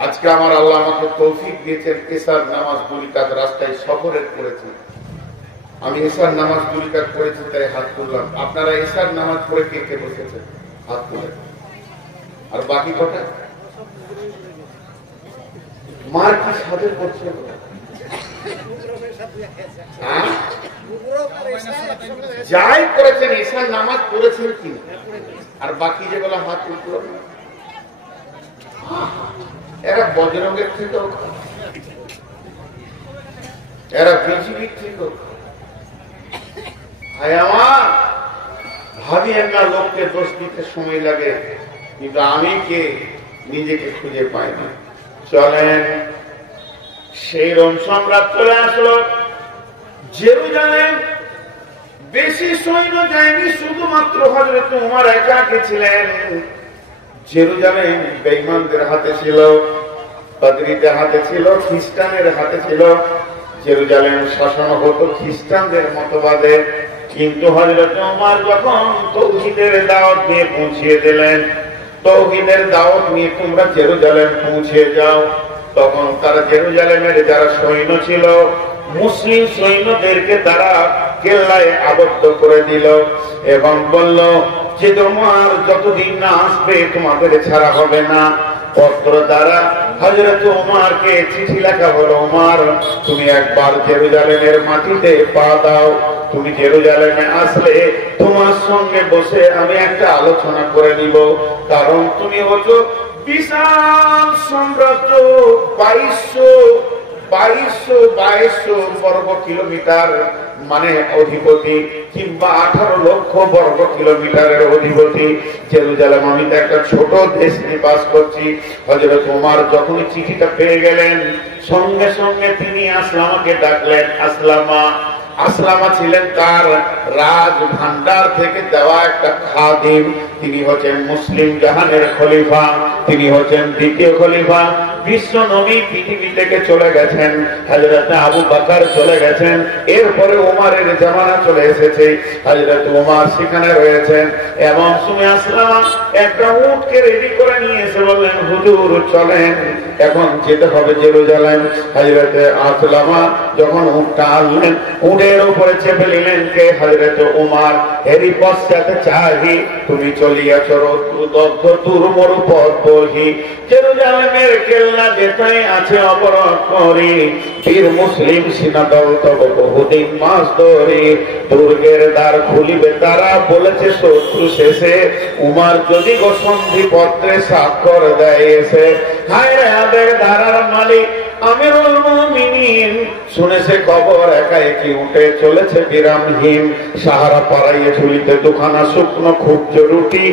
আজকে আমার আল্লাহ আমাকে তৌফিক দিয়েছেন, এশার নামাজ দুরিকাত রাস্তায় সফরের করেছি। আমি এশার নামাজ দুরিকাত করেছি তাই হাত তুললাম। আপনারা এশার নামাজ পড়ে কে কে বসেছেন হাত তুলে? আর বাকি কটা মার কি সাথে করছে? যাই করেছেন এশার নামাজ পড়েছেন কি? আর বাকি যেগুলো হাত তুলতে, এরা বজরঙ্গের থেকেও, এরা বিজিবির থেকেও। আমার ভাবিয়েন না লোককে দোষ দিতে সময় লাগে, কিন্তু আমি কে নিজেকে খুঁজে পাই না। চলেন, সেই রোম সম্রাট চলে আসলো জেরুজালেম। বেশি সৈন্য যায়নি, শুধুমাত্র হযরত ওমর একা ছিলেন। জেরুজালেম বেঈমানদের হাতে ছিল, পাদ্রীদের হাতে ছিল, খ্রিস্টানের হাতে ছিল। জেরুজালেম শাসন হতো খ্রিস্টানদের মতবাদে। কিন্তু হযরত ওমর যখন তাওহীদের দাওয়াত নিয়ে পৌঁছিয়ে দিলেন, তাওহীদের দাওয়াত নিয়ে তোমরা জেরুজালেম পৌঁছে যাও, তখন তারা জেরুজালেমের যারা সৈন্য ছিল, মুসলিম সৈন্যদেরকে তারা কেল্লায় আবদ্ধ করে দিল এবং বলল যে তোমার যতদিন না আসবে তোমাদের ছাড়া হবে না। পত্র দ্বারা হযরত ওমরকে চিঠি লেখা হলো, ওমর তুমি একবার জেরুজালেমের মাটিতে পা দাও, তুমি জেরুজালেমে আসলে তোমার সঙ্গে বসে আমি একটা আলোচনা করে নিব। কারণ তুমি হচ্ছ বিশাল সাম্রাজ্য, 2200 বর্গ কিলোমিটার মানে অধিপতি, কিংবা 18 লক্ষ বর্গ কিলোমিটারের অধিপতি। জেরুজালেম আমি তো একটা ছোট দেশ নিবাস করছি। হযরত ওমর যখন চিঠিটা পেয়ে গেলেন, সঙ্গে সঙ্গে তিনি আসলামাকে ডাকলেন। আসলামা ছিলেন তার রাজ ভান্ডার থেকে দেওয়া একটা খাদিম। তিনি হচ্ছেন মুসলিম জাহানের খলিফা, তিনি হচ্ছেন দ্বিতীয় খলিফা। বিশ্ব নবী পৃথিবী থেকে চলে গেছেন, হযরত আবু বকর চলে গেছেন, এরপরে ওমরের জামানা চলে এসেছে, হযরত ওমর সেখানে রয়েছেন। এবং সুমে আসলামা একটা উটকে রেডি করে নিয়ে এসে বললেন, হুজুর চলেন, এখন যেতে হবে জেরুজালেম। হযরতে আসলামা যখন উটটা আনলেন, উটের উপরে চেপে নিলেন কে? হযরতে উমর। এরই পশ্চাতে চাহি তুমি চলিয়াছ দগ্ধ দুর্মরু পথ বহি, জেরুজালেমের কেল্লা যেটাই আছে অবরোধ করি, বীর মুসলিম সিনাদল তব বহুদিন মাস ধরে, দুর্গের দ্বার খুলিবে তারা বলেছে শত্রু শেষে, উমর যদি গো সন্ধি পত্রে স্বাক্ষর দেয় এসে। হায় রে আদের ধারার মালিক আমিরুল মুমিনিন শুনেছে খবর, একা একই উঠে চলেছে বিরামহীন, সাহারা পাড়াইয়ে ঝুলিতে দুখানা শুকনো খুব রুটি,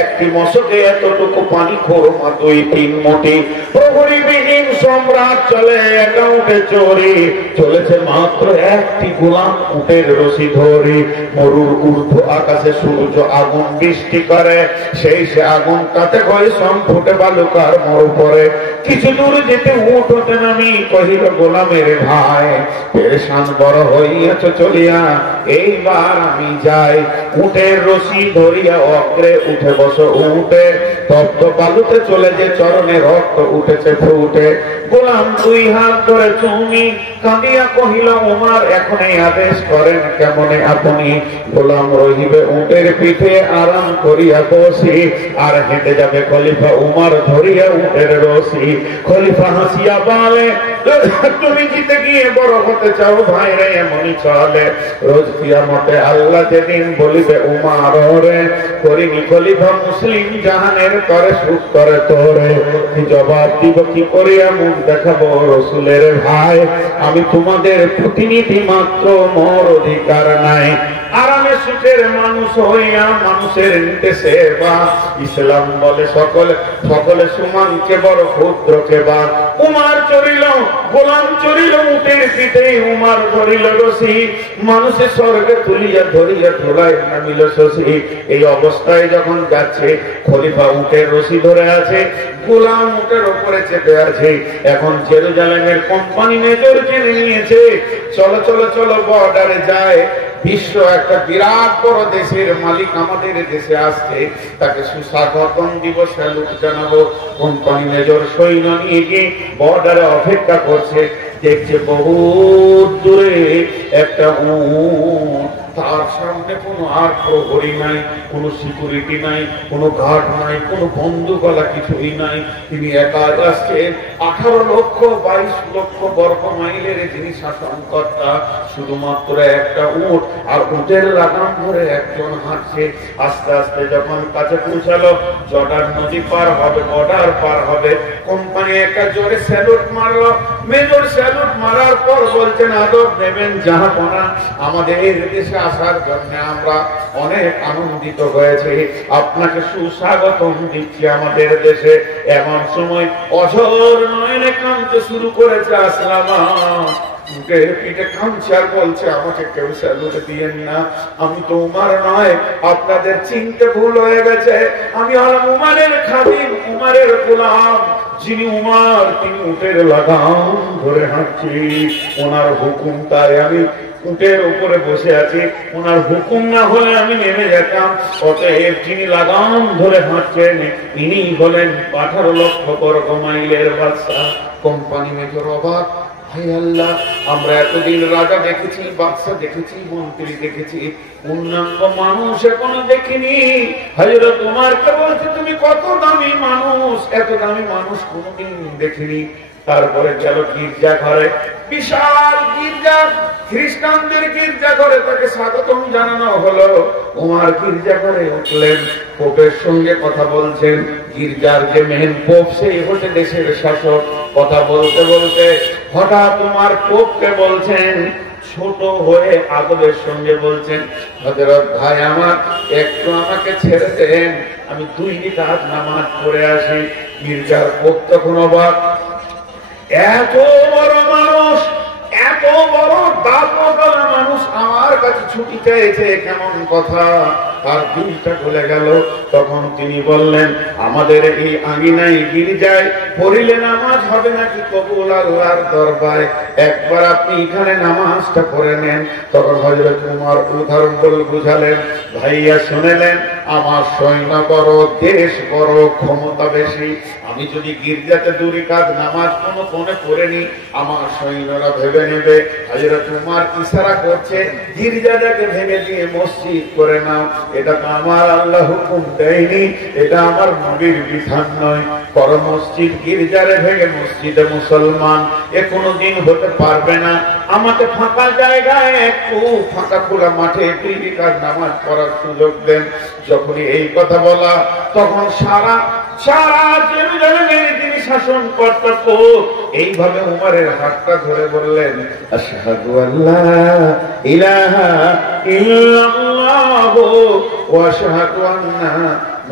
একটি মশকে এতটুকু পানি খোরমা 2-3 মুঠি, প্রহরীবিহীন সম্রাট চলে একা উঠে চোরি, চলেছে মাত্র একটি গোলাম উটের রশি ধরি, মরুর ঊর্ধ্ব আকাশে সূর্য আগুন বৃষ্টি করে, সেই সে আগুন তাতে কয় সম্ফুটে বালুকার মরু পরে, কিছু দূর যেতে উঠ হতে নামি কহিল গোলামের ভাই, পেরেশান বড় হইয়াছ চলিয়া এইবার আমি যাই, উটের রশি ধরিয়া অগ্রে উঠে বসো উঠে, তপ্ত বালুতে চলে যে চরণে রক্ত উঠেছে ফুটে, গোলাম 2 হাত ধরে চুমি কাঁদিয়া কহিল উমর এখন এই আদেশ করেন কেমনে আপনি, গোলাম রহিবে উটের পিঠে আরাম করিয়া বসি, আর হেঁটে যাবে খলিফা উমর ধরিয়া উটের রশি, খলিফা হাসিয়া বলে তুমি জিতে গিয়ে বড় হতে চাও ভাই রে এমনই চলে, রোজ কিয়ামতে আল্লাহ যেদিন বলিবে উমর রে করিনি খলিফা মুসলিম জাহানের করে সুখ করে তোরে, কি জবাব দিব কি করিয়া মুখ দেখাবো রসুলের ভাই, আমি তোমাদের প্রতিনিধি মাত্র, মোর অধিকার নাই, আরামে সুখের মানুষ হইয়া মানুষের নিতে সেবা, ইসলাম বলে সকলে সমান কে বড় ক্ষুদ্র কে বা, উমর চড়িল গোলাম চড়িল উটের পিঠে, উমর ধরিল রশি মানুষের স্বর্গে তুলিয়া ধরিয়া ধুলায় নামিল শশী, এই অবস্থায় যখন যাচ্ছে খলিফা উটের রশি ধরে আছে, গোলাম উটের উপরে চেপে আছে, এখন জেরুজালেমের কোম্পানি মেজর জেনে নিয়েছে, চলো চলো চলো বর্ডারে যায়, বিশ্ব একটা বিরাট বড় দেশের মালিক আমাদের দেশে আসছে, তাকে সুস্বাগতম দিব, স্যালুট জানাবো, কোম্পানি মেজর সৈন্য নিয়ে গিয়ে বর্ডারে অপেক্ষা করছে, দেখছে বহু দূরে একটা উট, তার সামনে কোনো আর প্রহরী নাই, কোনো সিকিউরিটি নাই, কোনো গার্ড নাই, কোনো বন্দুকওয়ালা কিছুই নাই, তিনি একা আসছেন, 18 লক্ষ 22 লক্ষ বর্গ মাইলের যিনি শাসনকর্তা, শুধুমাত্র একটা উট, আর উটের লাগাম ধরে একজন হাঁটছে, আস্তে আস্তে যখন কাছে পৌঁছালো, জর্ডান নদী পার হবে, বর্ডার পার হবে, কোম্পানি একটা জোরে স্যালুট মারলো, মেজর স্যালুট মারার পর বলছেন আদব নেবেন জাহাপনা, আমাদের এই দেশে আসার জন্য আমরা অনেক আনন্দিত হয়েছে, আপনাকে সুস্বাগতম দিচ্ছি আমাদের দেশে। এমন সময় অঝোর নয়নে কাঁদতে শুরু করেছে আসলামা, পিঠে কাঁদছে আর বলছে আমাকে কেউ স্যালুট দিয়েন না, আমি তো উমর নয়, আপনাদের চিনতে ভুল হয়ে গেছে, আমি হলাম উমরের খাদিম, উমরের গোলাম, যিনি উমর তিনি উটের লাগাম ধরে হাঁটছি, ওনার হুকুম তাই আমি উটের উপরে বসে আছি, ওনার হুকুম না হলে আমি নেমে যেতাম, অতএব যিনি লাগাম ধরে হাঁটছেন ইনি হলেন 18 লক্ষ বর্গ মাইলের বাদশা। কোম্পানি মেজর অবাক, হায় আল্লাহ, আমরা এতদিন রাজা দেখেছি, বাদশা দেখেছি, মন্ত্রী দেখেছি, পূর্ণাঙ্গ মানুষ এখনো দেখিনি। হযরত উমরকে বলছে তুমি কত দামি মানুষ, এত দামি মানুষ কোনদিন দেখিনি। তারপরে গেল গির্জা ঘরে, বিশাল গির্জা, খ্রিস্টানদের গির্জা ঘরে তাকে স্বাগতম জানানো হলো। উমর গির্জা ঘরে উঠলেন, পোপের সঙ্গে কথা বলছেন, গির্জার যে মেন পোপ সেই হচ্ছে দেশের শাসক। কথা বলতে বলতে হঠাৎ উমর পোপকে বলছেন, ছোট হয়ে আদবের সঙ্গে বলছেন, হযরত ভাই আমার একটু আমাকে ছেড়ে দেন, আমি 2 রাকাত নামাজ পড়ে আসি। গির্জার পোপ তখন অবাক, এত বড় মানুষ, এত বড় দাপটওয়ালা মানুষ আমার কাছে ছুটি চাইছে, কেমন কথা। তার দিলটা গলে গেল। তখন তিনি বললেন, আমাদের এই আঙিনায় গির্জায় পড়িলে নামাজ হবে নাকি কবুল আল্লাহর দরবারে? একবার আপনি এখানে নামাজটা পড়ে নেন। তখন হযরত উমর উদাহরণ করে বুঝালেন, ভাইয়া শুনেলেন, আমার সৈন্য বড়, দেশ বড়, ক্ষমতা বেশি। আমি যদি গির্জাতে 2 রাকাত নামাজ কোনো কোণে পড়ে নি, আমার সৈন্যরা ভেবে নেবে হযরত উমর ইশারা করছে গির্জাটাকে ভেঙে দিয়ে মসজিদ করে নাও। এটা তো আমার আল্লাহ হুকুম দেয়নি, এটা আমার নবীর বিধান নয়। বড় মসজিদ গির্জারে ভেঙে মসজিদে মুসলমান এ কোনোদিন হতে পারবে না। আমাকে ফাঁকা জায়গায় একটু ফাঁকা খোলা মাঠে 2 রাকাত নামাজ পড়ার সুযোগ দেন। যখনই এই কথা বলা, তখন সারা জেরুজালেমের তিনি শাসন কর্তব্য এইভাবে উমরের হাতটা ধরে বললেন, আশহাদু আল্লা ইলাহা ইল্লাল্লাহ ওয়া আশহাদু আন্না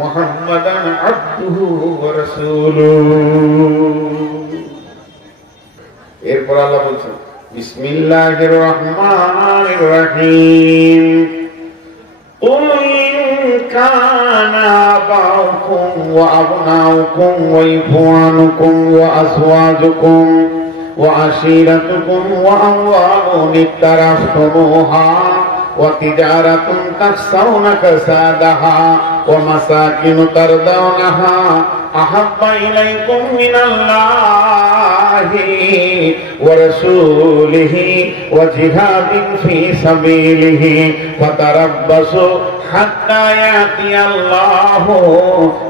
মুহাম্মাদান আবদুহু ওয়া রাসূলুহু। এরপর আল্লাহ বলছেন, বিসমিল্লাহির রহমানির রহিম। قل إن كان آباؤكم وأبناؤكم وإخوانكم وأزواجكم وعشيرتكم وأموال اقترفتموها وتجارة تخشون كسادها ومساكن ترضونها أحب إليكم من الله ورسوله وجهاد في سبيله فتربصوا حتى يأتي الله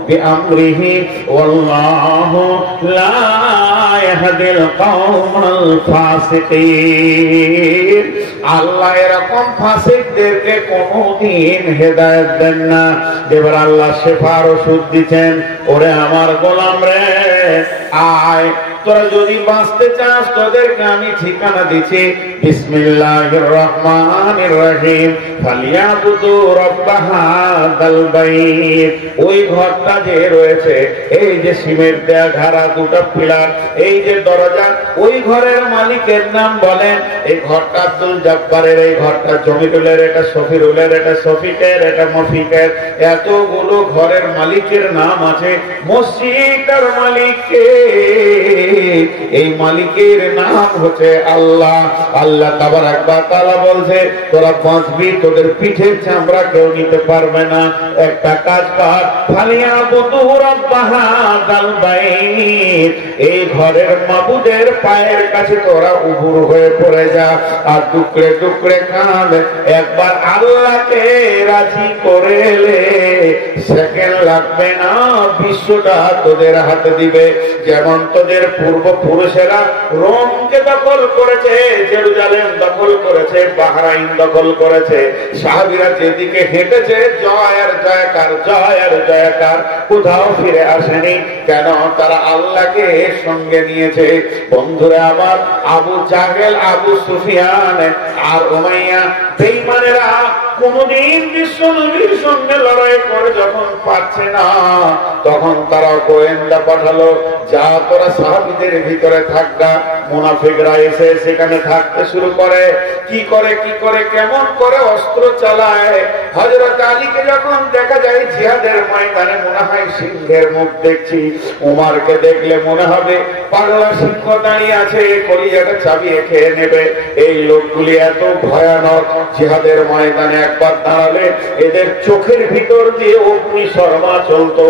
بأمره والله لا يهدي القوم الفاسقين। আল্লাহ এরকম ফাসিকদেরকে কোনদিন হেদায়েত দেন না। এবার আল্লাহ শেফার ওষুধ দিচ্ছেন, ওরে আমার গোলাম রে, আয় তোরা যদি বাঁচতে চাস তোদেরকে আমি ঠিকানা দিচ্ছি। বিসমিল্লাহির রহমানির রহিম। ফালিয়াবুদু রাব্বা হাযাল বাইত। ওই ঘরটা যে রয়েছে, এই যে সিমেন্ট দেয়া ঘাড়া 2টা পিলার, এই যে দরজা, ওই ঘরের মালিকের নাম বলেন। এই ঘরটা আব্দুল জব্বারের, এই ঘরটা জমিরুলের, এটা সফিরুলের, এটা শফিকের, এটা মফিকের, এতগুলো ঘরের মালিকের নাম আছে। মসজিদের মালিককে, এই মালিকের নাম হচ্ছে আল্লাহ। আল্লাহ তাবারাক ওয়া তাআলা বলছে, তোরা বাঁচবি, তোদের পিঠের চামড়া কেউ নিতে পারবে না। একটা কাজ কর, ফালিয়াবুদু রাব্বা হাযাল বাইত। এই ঘরের মাবুদের পায়ের কাছে তোরা উবুর হয়ে পড়ে যা, আর টুকরে টুকরে কাঁদ। একবার আল্লাহকে রাজি করে এলে সেকেন্ড লাগবে না, বিশ্বটা তোদের হাতে দিবে। যেমন তোদের পূর্বপুরুষেরা রোমকে দখল করেছে, জেরুজালেম দখল করেছে, বাহরাইন দখল করেছে, সাহাবীরা যেদিকে হেঁটেছে জয় আর জয়কার, জয় আর জয়কার, কোথাও ফিরে আসেনি। কেন? তারা আল্লাহকে সঙ্গে নিয়েছে। বন্ধুরা আমার, আবু জাহেল, আবু সুফিয়ান আর উমাইয়া বেঈমানেরা কোনদিন বিশ্ব নবীর সঙ্গে লড়াই করে যখন পারছে না, তখন তারা গোয়েন্দা পাঠালো, যা তোরা সাহাবীদের ভিতরে থাকবা। মুনাফিকরা এসে সেখানে থাকতে শুরু করে। কি করে কেমন করে অস্ত্র চালায়। হযরত আলীকে যখন দেখা যায় জিহাদের ময়দানে, মনে হয় সিংহের মুখ দেখছি। উমারকে দেখলে মনে হবে পাগলা সিংহ দাঁড়িয়ে আছে, কলিজাটা চাবিয়ে খেয়ে নেবে। এই লোকগুলি এত ভয়ানক, জিহাদের ময়দানে একবার দাঁড়ালে এদের চোখের ভিতর দিয়ে অগ্নি শর্মা চলতো,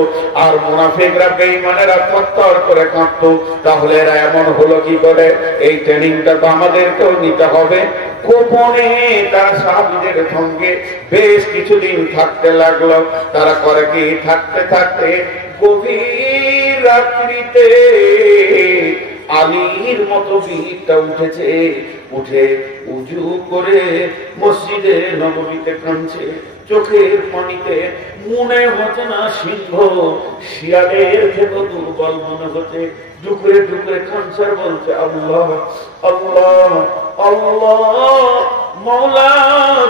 আর মুনাফিকরা বেঈমানেরা থরথর করে কাঁপতো। তাহলে এরা এমন হলো কি করে? এই ট্রেনিংটা তো আমাদেরকেও নিতে হবে। গোপনে তারা সাহাবীদের সঙ্গে বেশ কিছুদিন থাকতে লাগলো। তারা করে কি, থাকতে থাকতে গভীর রাত্রিতে আলীর মতো ভিড়টা উঠেছে। উঠে উজু করে মসজিদে নববীতে কাঁদছে, চোখের পানিতে মনে হচ্ছে না সিংহ, শিয়ালের থেকে দুর্বল মনে হচ্ছে। ডুকরে ডুকরে কাঁদছে, বলছে আল্লাহ আল্লাহ আল্লাহ, মওলা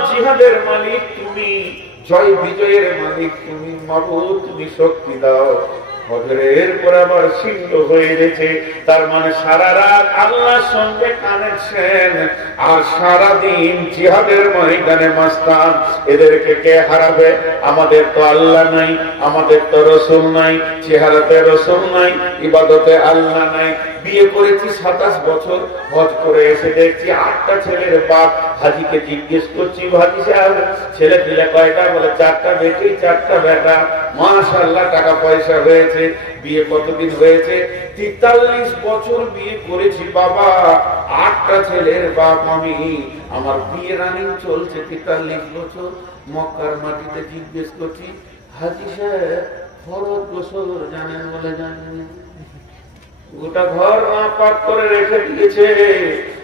জিহাদের মালিক তুমি, জয় বিজয়ের মালিক তুমি, মাবুদ তুমি শক্তি দাও। ফজরের পর আবার সিদ্ধ হয়ে গেছে। তার মানে সারা রাত আল্লাহর সঙ্গে কানেকশন, আর সারাদিন জিহাদের ময়দানে মাস্তান। এদেরকে কে হারাবে? আমাদের তো আল্লাহ নাই, আমাদের তো রসুল নাই, চেহারাতে রসুল নাই, ইবাদতে আল্লাহ নাই। বিয়ে করেছি 27 বছর, হজ করে এসে দেখছি 8টা ছেলের বাপ। হাজিকে জিজ্ঞেস করছি, হাজি সাহেব ছেলে পিলে কয়টা? বলে 4টা বেটি 4টা বেটা। মাশাআল্লাহ, টাকা পয়সা হয়েছে। বিয়ে কতদিন হয়েছে? 43 বছর বিয়ে করেছি বাবা, 8টা ছেলের বাপ আমি। আমার বিয়ে রানিং চলছে 43 বছর। মক্কার মাটিতে জিজ্ঞেস করছি, হাজি সাহেব ফরজ গোসল জানেন? বলে জানেন। গোটা ঘর না পাক করে রেখে দিয়েছে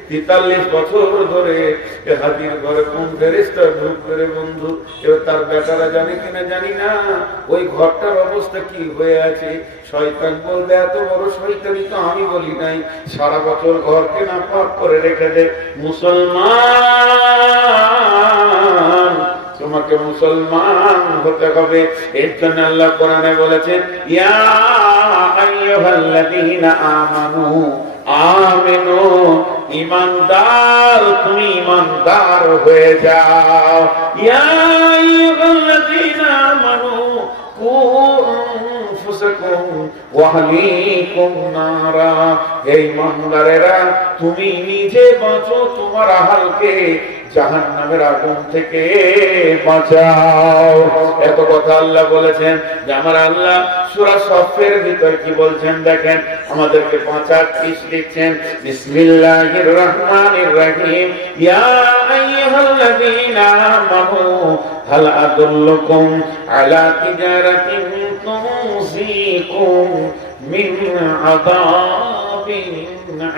43 বছর ধরে। হাজির ঘরে কোন ফেরেশতা ঢুকবে রে বন্ধু? এবার তার বেটারা জানে কিনা জানি না ওই ঘরটার অবস্থা কি হয়ে আছে। শয়তান বলবে, এত বড় শয়তানি তো আমি বলি নাই। সারা বছর ঘরকে না পাক করে রেখে দে। মুসলমান, তোমাকে মুসলমান হতে হবে। এর জন্য আল্লাহ কোরআনে বলেছেন, ইয়া আইয়ুহাল্লাযীনা আমানু আমিনু, ঈমানদার তুমি ঈমানদার হয়ে যাও। ইয়া আইয়ুহাল্লাযীনা আমানু কু আনফুসাকুম ওয়া আহলিকুম নারা, হে ঈমানদারেরা তুমি নিজে বাঁচো, তোমার আহলকে জাহান্নামের আগুন থেকে বাঁচাও। এত কথা আল্লাহ বলেছেন। যে আমার আল্লাহ সূরা সফের ভিতর কি বলছেন দেখেন, আমাদেরকে 5-8 লিখছেন। বিসমিল্লাহির রহমানির রহিম, ইয়া আইয়ুহাল্লাযীনা আমানু হাল আদুল্লুকুম আলা তিজারাতিন তুনজিকুম মিন আযাবিন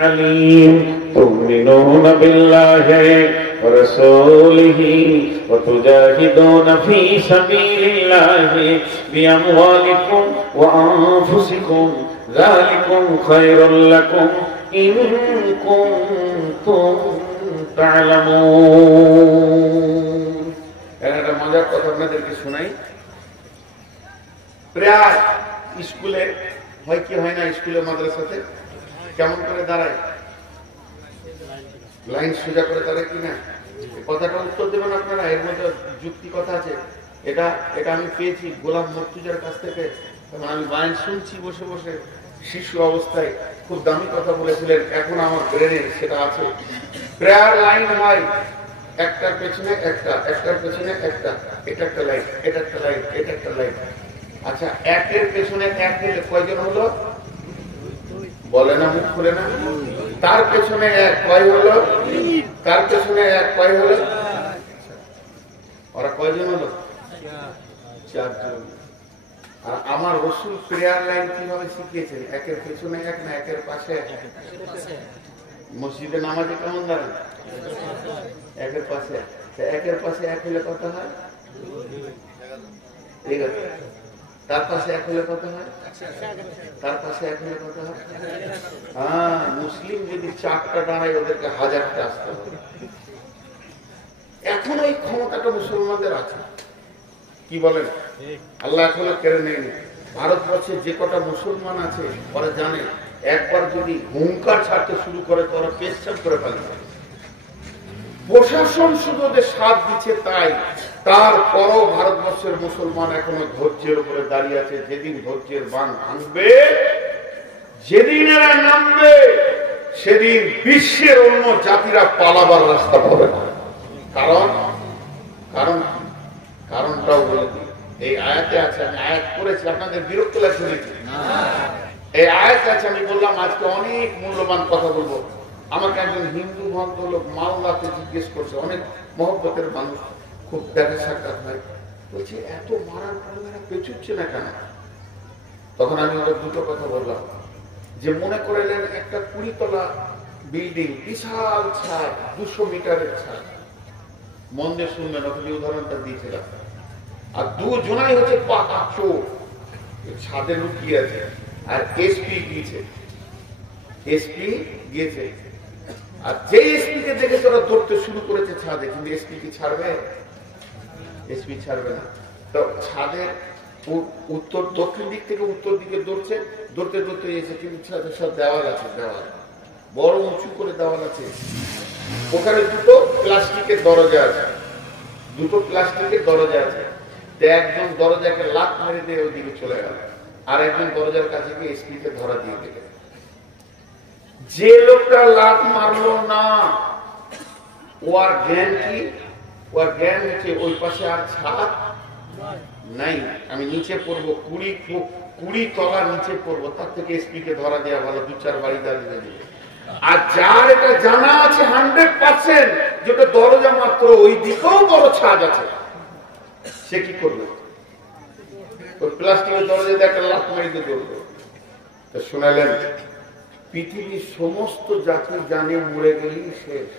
আলীম তুমিনুনা বিল্লাহি ورسوله وتجاهدون في سبيل الله بأموالكم وأنفسكم ذلكم خير لكم إن كنتم تعلمون। একটা মজার কথা আপনাদেরকে শোনাই। প্রায় স্কুলে হয় কি হয় না, স্কুলে মাদ্রাসাতে কেমন করে দাঁড়ায়? লাইন সোজা করে দাঁড়ায় কিনা? কথাটা উত্তর দেবেন আপনারা। এর মধ্যে যুক্তি কথা আছে। এটা আমি পেয়েছি গোলাম মর্তুজার কাছ থেকে। আমি লাইন শুনছি বসে বসে, শিশু অবস্থায় খুব দামি কথা বলেছিলেন, এখন আমার ব্রেনে সেটা আছে। প্রেয়ার লাইন হয় একটার পেছনে একটা, একটার পেছনে একটা, এটা একটা লাইন, এটা একটা লাইন, এটা একটা লাইন। আচ্ছা, একের পেছনে এক হলে কয়জন হলো? বলে না, মুখ খুলে না। তার পেছনে এক কয় হলো? তার পেছনে এক কয় হলো? ওরা কয়জন হলো? 4 জন। আর আমার রাসূল প্রেয়ার লাইন কিভাবে শিখিয়েছেন? একের পেছনে এক না একের পাশে এক? মসজিদে নামাজে কেমন দাঁড়ান? একের পাশে এক। একের পাশে এক হলে কত হয়? ঠিক আছে। তার পাশে এক হলে কত হয়? তার পাশে এক হলে কত হয়? হ্যাঁ, মুসলিম যদি 4টা দাঁড়ায় ওদেরকে 1000টা আসতে হবে। এখন ওই ক্ষমতাটা মুসলমানদের আছে। কি বলেন? আল্লাহ এখনো কেড়ে নেয়নি। ভারতবর্ষে যে কটা মুসলমান আছে ওরা জানে, একবার যদি হুঙ্কার ছাড়তে শুরু করে তো ওরা পেশাব করে ফেলবে। প্রশাসন শুধু ওদের সাথ দিচ্ছে তাই, তারপরও ভারতবর্ষের মুসলমান এখনো ধৈর্যের উপরে দাঁড়িয়ে আছে। যেদিন ধৈর্যের বাঁধ ভাঙবে, যেদিন এরা নামবে, সেদিন বিশ্বের অন্য জাতিরা পালাবার রাস্তা পাবে না। কারণটাও বলে দিই। এই আয়াতে আছে, আমি আয়াত করেছি, আপনাদের বিরক্ত লাগছে নাকি? এই আয়াত আছে, আমি বললাম আজকে অনেক মূল্যবান কথা বলবো। আমাকে একজন হিন্দু ভদ্রলোক মালদাতে জিজ্ঞেস করছে, অনেক মহব্বতের মানুষ, খুব দেখা সাক্ষাৎ হয়, বলছে এত মারার পরিমাণে পেছুচ্ছে না কেন? তখন আমি ওদের দুটো কথা বললাম, যে মনে করলেন একটা 20 তলা বিল্ডিং, বিশাল ছাদ, 200 মিটারের ছাদ। মন দিয়ে শুনবেন, ওখানে উদাহরণটা দিয়েছিলাম। আর দুজনাই হচ্ছে পাকা চোর, ছাদে লুকিয়ে আছে। আর এসপি গিয়েছে, আর যে এসপি কে দেখে তোরা ধরতে শুরু করেছে ছাদে, কিন্তু এসপি কি ছাড়বে? এসপি ছাড়বে না। তো ছাদের উত্তর দক্ষিণ দিক থেকে উত্তর দিকে দৌড়ছে, দৌড়তে দৌড়তে এসে কিন্তু সব দেওয়াল আছে, দেওয়াল বড় উঁচু করে দেওয়াল আছে। ওখানে দুটো প্লাস্টিকের দরজা আছে, দুটো প্লাস্টিকের দরজা আছে। একজন দরজাকে লাত মেরে দিয়ে ওইদিকে চলে গেল, আর একজন দরজার কাছে গিয়ে স্ত্রীকে ধরা দিয়ে দিল। যে লোকটা লাত মারলো না, ওর জ্ঞান কি? ওর জ্ঞান হচ্ছে ওই পাশে আর ছাদ নাই, আমি নিচে পড়বো, 20 তলা নিচে পড়বো, তার থেকে স্ত্রীকে ধরা দেওয়া ভালো, 2-4 বাড়ি দাঁড়িয়ে দিবে। আর যার এটা জানা আছে 100% যেটা দরজা মাত্র ওই দিকেও বড় ছাদ আছে, সে কি করবে? ওই প্লাস্টিকের দরজাতে একটা লাফ মারিতে করবে। তো শোনালেন, পৃথিবীর সমস্ত জাতি জানে মরে গেলেই শেষ,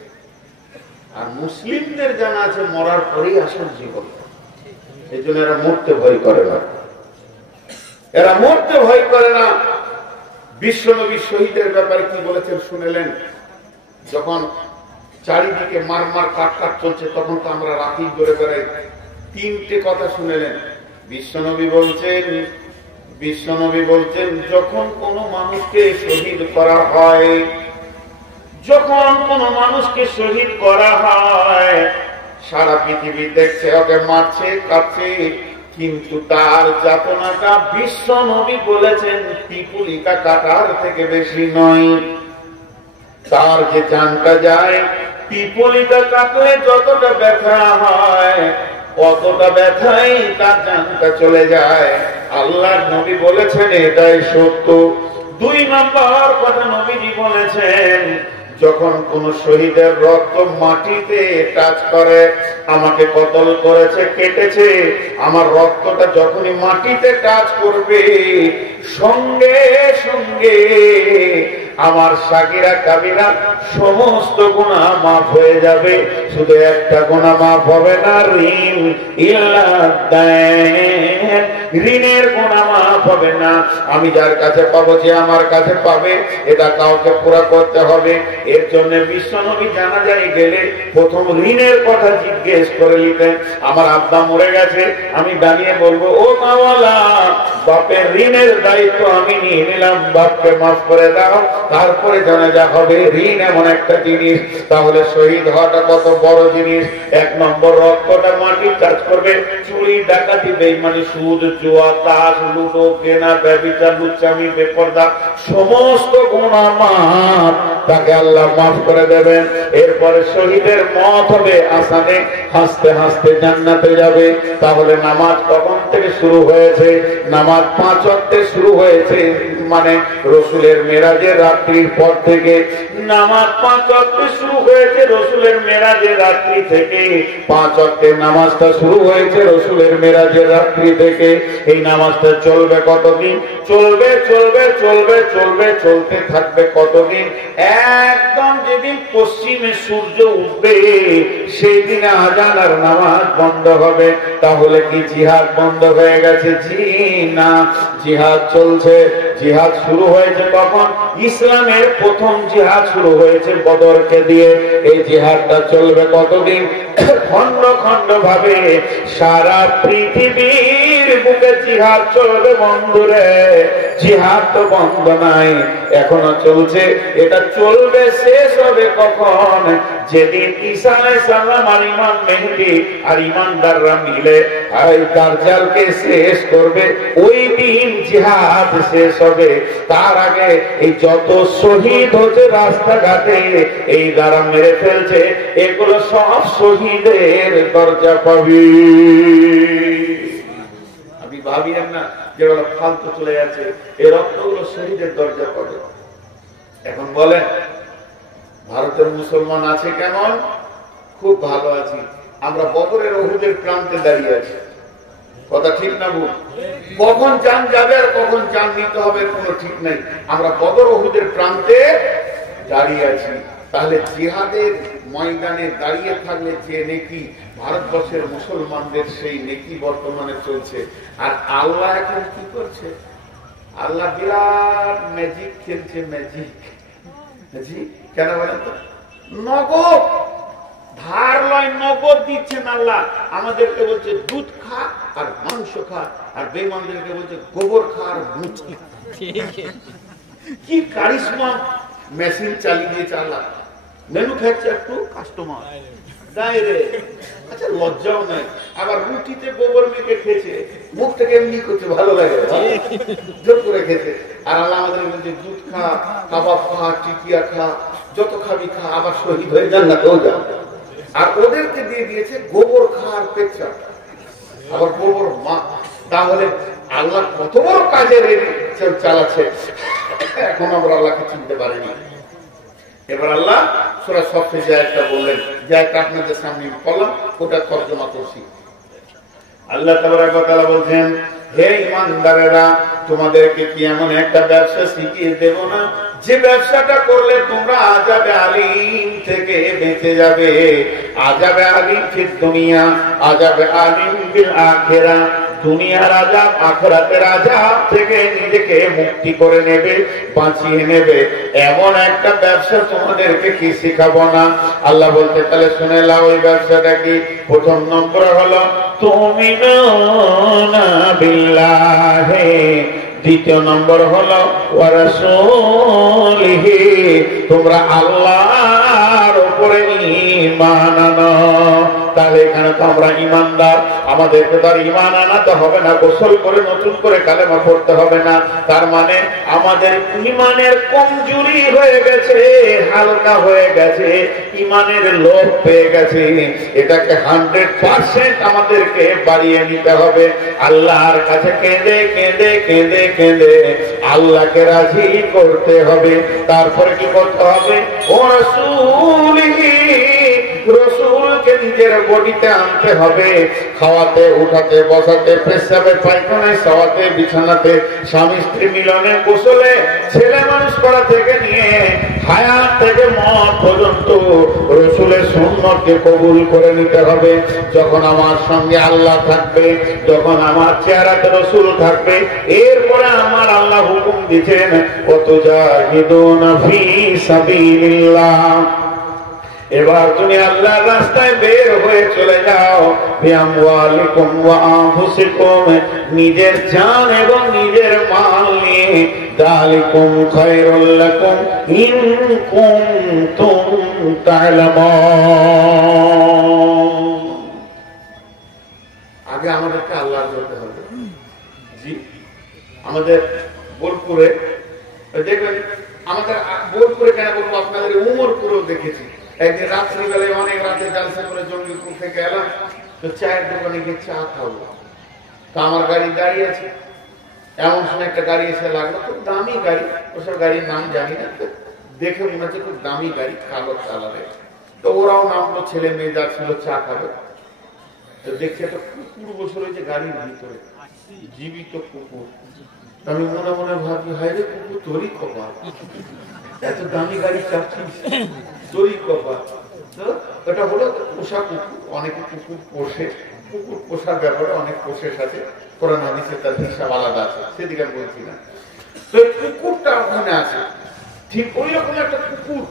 আর মুসলিমদের জানা আছে মরার পরেই আসল জীবন। এই জন্য এরা মরতে ভয় করে না, এরা মরতে ভয় করে না। বিশ্বনবী শহীদের ব্যাপারে কি বলেছেন শুনেলেন? যখন চারিদিকে মার মার কাট কাট চলছে, তখন তো আমরা রাতি ধরে বেড়াই। 3টে কথা শুনেলেন। বিশ্বনবী বলছেন যখন কোন মানুষকে শহীদ করা হয়, যখন কোন মানুষকে শহীদ করা হয়, সারা পৃথিবী দেখছে ওকে মারছে কাটছে, কিন্তু তার যাতনাটা বিশ্বনবী বলেছেন পিপুলিকা কাটার থেকে বেশি নয়। তার যে জানটা যায়, পিপুলিকা কাটলে যতটা ব্যথা হয়, কতটা ব্যথাই তার জানটা চলে যায়। আল্লাহর নবী বলেছেন এটাই সত্য। 2 নম্বর কথা নবীজি বলেছেন, যখন কোন শহীদের রক্ত মাটিতে টাচ করে, আমাকে কতল করেছে, কেটেছে, আমার রক্তটা যখনই মাটিতে টাচ করবে, সঙ্গে সঙ্গে আমার সাগিরা কাবিরা সমস্ত গুনাহ মাফ হয়ে যাবে। শুধু একটা গুনাহ মাফ হবে না, ঋণ ঋণের গুনাহ মাফ হবে না। আমি যার কাছে পাবো, যে আমার কাছে পাবে, এটা কাউকে পুরা করতে হবে। এর জন্য বিশ্বনবী জানাজায় গেলে প্রথম ঋণের কথা জিজ্ঞেস করে নিতেন। আমার আব্বা মরে গেছে, আমি দাঁড়িয়ে বলবো, ও মাওলানা, বাপের ঋণের দায়িত্ব আমি নিয়ে নিলাম, বাপকে মাফ করে দাও। তারপরে জানাজা হবে। ঋণ এমন একটা জিনিস, তাহলে শহীদ হওয়াটা কত বড় জিনিস। 1 নম্বর, রক্তটা মাটি টাচ করবে। চুরি, ডাকাতি, বেঈমানি, সুদ, জুয়া, তাস, লুডো, কেনা, ব্যভিচার, লুচ্চামি, বেপরদা, সমস্ত গুনাহ মাফ, তাকে আল্লাহ মাফ করে দেবেন। এরপরে শহীদের মত হবে আসানে, হাসতে হাসতে জান্নাতে যাবে। তাহলে নামাজ কখন থেকে শুরু হয়েছে? নামাজ 5 ওয়াক্তে শুরু হয়েছে, মানে রসুলের মেরাজের রাত্রির পর থেকে। নামাজ 5 ওয়াক্তে শুরু হয়েছে রসুলের মেরাজের রাত্রি থেকে। 5 ওয়াক্তের নামাজটা শুরু হয়েছে রসুলের মেরাজের রাত্রি থেকে। এই নামাজটা চলবে কতদিন? চলবে চলবে চলবে চলবে, চলতে থাকবে কতদিন? একদম যেদিন পশ্চিমে সূর্য উঠবে, সেই দিনে আযান আর নামাজ বন্ধ হবে। তাহলে কি জিহাদ বন্ধ হয়ে গেছে? জি না, জিহাদ চলছে। জিহাদ শুরু হয়েছে কখন? ইসলামের প্রথম জিহাদ শুরু হয়েছে বদরকে দিয়ে। এই জিহাদটা চলবে কতদিন? খন্ড খন্ড ভাবে সারা পৃথিবীর বুকে জিহাদ চলবে বন্ধুরে। জিহাদ তো বন্ধ নাই, এখনো চলছে। এটা চলবে, শেষ হবে কখন? যেদিন ঈসা আলাইহিস সালাম আর ইমাম মেহেদী আর ইমানদাররা মিলে দাজ্জালকে শেষ করবে, ওই দিন জিহাদ শেষ হবে। তার আগে এই যত শহীদ হচ্ছে রাস্তাঘাটে, এই দ্বারা মেরে ফেলছে, এগুলো সব শহীদের দরজা পাবে। আপনি ভাবিয়েন না যেগুলো ফালতু চলে যাচ্ছে, এই রক্তগুলো শহীদের দরজা পাবে। এখন বলেন, ভারতের মুসলমান আছে কেমন? খুব ভালো আছি। আমরা বদরের উহুদের প্রান্তে দাঁড়িয়ে আছি। কথা ঠিক না ভুল? কখন জান যাবে আর কখন জান নিতে হবে কোনো ঠিক নাই। আমরা বদর উহুদের প্রান্তে দাঁড়িয়ে আছি। তাহলে জিহাদের ময়দানে দাঁড়িয়ে থাকলে যে নেকি, ভারতবর্ষের মুসলমানদের সেই নেকি বর্তমানে চলছে। আর আল্লাহ এখন কি করছে? আল্লাহ বিরাট ম্যাজিক খেলছে। ম্যাজিক কেন বলেন তো? নগদ, ধার লয়, নগদ দিচ্ছেন আল্লাহ। আমাদেরকে বলছে দুধ খা আর মাংস খা, আর বেঈমানদেরকে বলছে গোবর খাওয়ার মুচকি। কি কারিশমা মেশিন চালিয়ে দিয়ে চালা, ম্যানুফ্যাকচার টু কাস্টমার ডাইরেক্ট। আচ্ছা লজ্জাও নাই, আবার রুটিতে গোবর মেখে খেয়েছে, মুখটাকে এমনি করছে, ভালো লাগে, জোর করে খেতে। আর আল্লাহ আমাদের বলছে দুধ খা, কাবাব খা, টিকিয়া খা, যত খাবি খা, আবার শহীদ হয়ে জান্নাতেও যা। আর ওদেরকে দিয়ে দিয়েছে গোবর খাওয়ার পেচ্ছা, আবার গোবর মা। তাহলে আল্লাহ কত বড় কাজের চালাচ্ছে, এখন আমরা আল্লাহকে চিনতে পারিনি। এবার আল্লাহ সূরা সফে যে আয়াতটা বললেন, যে আয়াতটা আপনাদের সামনে পড়লাম, ওটা তর্জমা করছি। আল্লাহ তাবারক ওয়া তাআলা বলছেন, হে ঈমানদারেরা, তোমাদেরকে কি এমন একটা ব্যবসা শিখিয়ে দেব না, যে ব্যবসাটা করলে তোমরা আযাবে আলীম থেকে বেঁচে যাবে। আযাবে আলীম ফিদ দুনিয়া, আযাবে আলীম ফিল আখিরা। দুনিয়ার আযাব, আখিরাতের আযাব থেকে নিজেকে মুক্তি করে নেবে, বাঁচিয়ে নেবে, এমন একটা ব্যবসা তোমাদেরকে কি শিখাবো না? আল্লাহ বলতে, তাহলে শুনে নাও ওই ব্যবসাটা কি। প্রথম নম্বর হলো তুমিনুনা বিল্লাহি, দ্বিতীয় নম্বর হলো ওয়া রাসূলিহি, তোমরা আল্লাহর উপরে ঈমান আনো। তাহলে এখানে তো আমরা ঈমানদার, আমাদেরকে তো আর ঈমান আনাতে হবে না, গোসল করে নতুন করে কালেমা পড়তে হবে না। তার মানে আমাদের ঈমানের কমজোরি হয়ে গেছে, হালকা হয়ে গেছে, ঈমানের লোভ পেয়ে গেছে। এটাকে 100% আমাদেরকে বাড়িয়ে নিতে হবে। আল্লাহর কাছে কেঁদে কেঁদে কেঁদে কেঁদে আল্লাহকে রাজি করতে হবে। তারপরে কি করতে হবে? ও রাসূলিহি, রাসূলকে নিজের বডিতে আনতে হবে, খাওয়াতে, উঠাতে, বসাতে, পেশাবে, পায়খানায়, শোয়াতে, বিছানাতে, স্বামী স্ত্রী মিলনে, গোসলে, ছেলে মানুষ করা থেকে নিয়ে হায়াত থেকে মত পর্যন্ত রাসূলের সুন্নতকে কবুল করে নিতে হবে। যখন আমার সঙ্গে আল্লাহ থাকবে, যখন আমার চেহারাতে রাসূল থাকবে, এরপরে আমার আল্লাহ হুকুম দিচ্ছেন ওয়াতুজাহিদুনা ফি সাবিলিল্লাহ। এবার তুমি আল্লাহর রাস্তায় বের হয়ে চলে যাও, বিআমওয়ালিকুম ওয়া আনফুসিকুম, নিজের জান এবং নিজের মাল নিয়ে। যালিকুম খায়রুল লাকুম ইন কুনতুম তা'লামুন। আগে আমাদেরকে আল্লাহ করতে হবে। জি, আমাদের বোলপুরে দেখবেন, আমাদের বোলপুরে কেন বলবো, আপনাদের উমরপুরেও দেখেছি। একদিন রাত্রিবেলায় অনেক রাতে জালসা করে জঙ্গিপুর থেকে এলাম, তো চায়ের দোকানে গিয়ে চা খাবো। তো আমার গাড়ি দাঁড়িয়ে আছে, এমন সময় একটা গাড়ি এসে লাগলো, খুব দামি গাড়ি, ওসব গাড়ির নাম জানি না, দেখে মনে হচ্ছে খুব দামি গাড়ি, কালো কালারের। তো ওরাও নামলো, ছেলে মেয়ে যা ছিল চা খাবে। তো দেখছি একটা কুকুর বসে রয়েছে গাড়ির ভিতরে, জীবিত কুকুর। আমি মনে মনে ভাবি, হায় রে কুকুর, তোরই কপাল, এত দামি গাড়ি চাচ্ছিস, তোরই কপাল। এটা হলো পোষা কুকুর। অনেকে কুকুর পোষে, কুকুর পোষার ব্যাপারে অনেক প্রসেস আছে, কোরআন হাদিসে তার হিসাব আলাদা আছে, সেদিকে আমি বলছি না। তো এই কুকুরটা ওখানে আছে, ঠিক ওই রকম একটা কুকুর।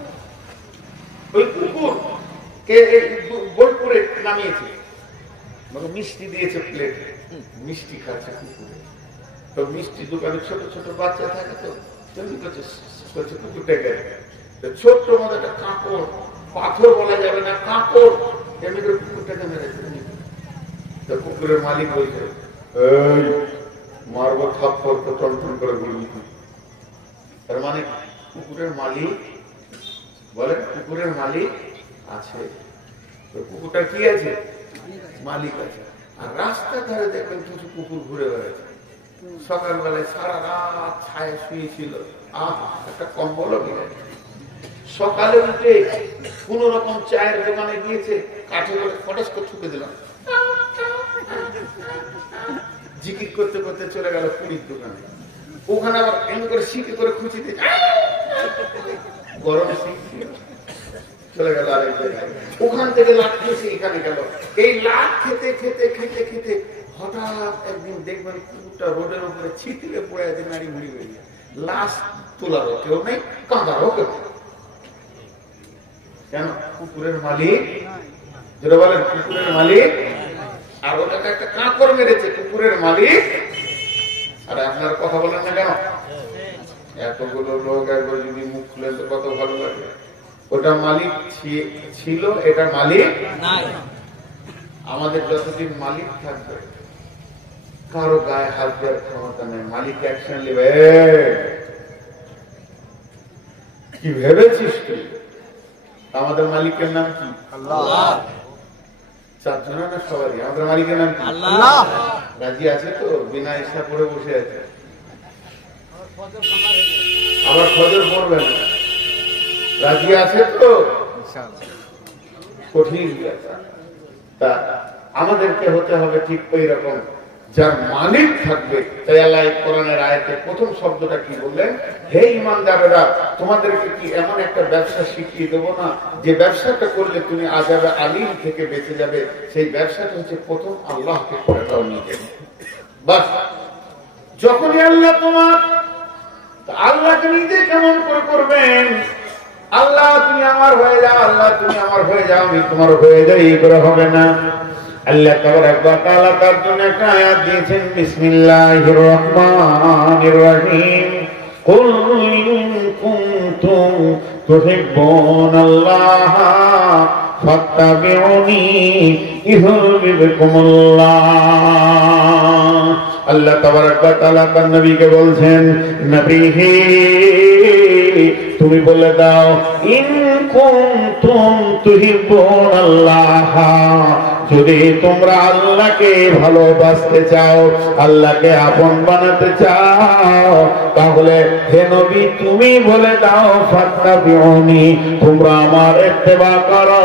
ওই কুকুর কে বোলপুরে নামিয়েছে, মিষ্টি দিয়েছে প্লেটে, মিষ্টি খাচ্ছে কুকুরে। তো মিষ্টি দোকানে ছোট ছোট বাচ্চা থাকে, তো কুকুরটাকে ছোট্ট মতো একটা কাঁকড়, পাথর বলা যাবে না, কাঁকড়, এমনি করে কুকুরটাকে মেরেছে। তো কুকুরের মালিক বলছে, এই মারবো থাপ্পড়, তো টনটন করে বলবি। তার মানে কুকুরের মালিক বলেন, কুকুরের মালিক আছে। তো কুকুরটা কি আছে? মালিক আছে। আর রাস্তার ধারে দেখবেন কিছু কুকুর ঘুরে বেড়াচ্ছে। সকালবেলায় সারা রাত ছায়া শুয়েছিল, একটা কম্বলও কিনে। সকালে উঠে কোন রকম চায়ের দোকানে গিয়েছে, কাঠে করে ফটাস করে ছুকে দিলাম, জিকির করতে করতে চলে গেল পুরীর দোকানে। ওখানে আবার এমনি করে শিখে করে খুঁচি দিয়ে গরম শিখ চলে গেল আরেক জায়গায়। ওখান থেকে লাট খেয়েছে এখানে গেল। এই লাট খেতে খেতে খেতে খেতে হঠাৎ একদিন দেখবেন কুকুরটা রোডের উপরে ছিটলে পড়ে আছে, নাড়ি মুড়ি হয়ে যায়। লাশ তোলারও কেউ নেই, কাঁদারও কেউ নেই। কেন? কুকুরের মালিক, যেটা বলেন কুকুরের মালিক। আর ওটাকে একটা কাঁকড় মেরেছে, কুকুরের মালিক আর আপনারা কথা বলেন না কেন? এতগুলো লোক একবার যদি মুখ খুলে তো কত ভালো লাগে। ওটা মালিক ছিল, এটা মালিক নাই। আমাদের যতদিন মালিক থাকবে কারো গায়ে হাত দেওয়ার ক্ষমতা নেই। মালিক অ্যাকশন নেবে। কি ভেবেছিস তুই? আমাদের মালিকের নাম কি? আল্লাহ। চারজন না সবারই? আমাদের মালিকের নাম কি? আল্লাহ। রাজি আছে তো? বিনা ইচ্ছা করে বসে আছে। আবার ফজর পড়বেন, রাজি আছে তো? কঠিন তা আমাদেরকে হতে হবে ঠিক ওই রকম যার মালিক থাকবে। তাই আল্লাহ কোরআনের আয়াতে প্রথম শব্দটা কি বললেন? হে ঈমানদারেরা, তোমাদেরকে কি এমন একটা ব্যবসা শিখিয়ে দেবো না যে ব্যবসাটা করলে তুমি আযাবে আলীম থেকে বেঁচে যাবে? সেই ব্যবসাটা হচ্ছে প্রথম আল্লাহকে করে দাও নিজে। বাস, যখনই আল্লাহ তোমার আল্লাহকে নিজে কেমন করে করবেন? আল্লাহ তুমি আমার হয়ে যাও, আল্লাহ তুমি আমার হয়ে যাও, আমি তোমার হয়ে যাই, এই করে হবে না। আল্লাহ তাবারাক ওয়া তাআলা তার জন্য একটা আয়াত দিয়েছেন, বিসমিল্লাহির রহমানির রহিম। কুল ইন কুনতুম তুহিব্বুনাল্লাহ ফাত্তাবিউনি ইউহিব্বুকুমুল্লাহ। আল্লাহ তাবারাক ওয়া তাআলা তার নবীকে বলছেন, নবী হে, তুমি বলে দাও, ইন কুনতুম তুহিব্বুনাল্লাহ, যদি তোমরা আল্লাহকে ভালোবাসতে চাও, আল্লাহকে আপন বানাতে চাও, তাহলে হে নবী তুমি বলে দাও, ফাত্তাবিউনি, তোমরা আমার ইত্তেবা করো,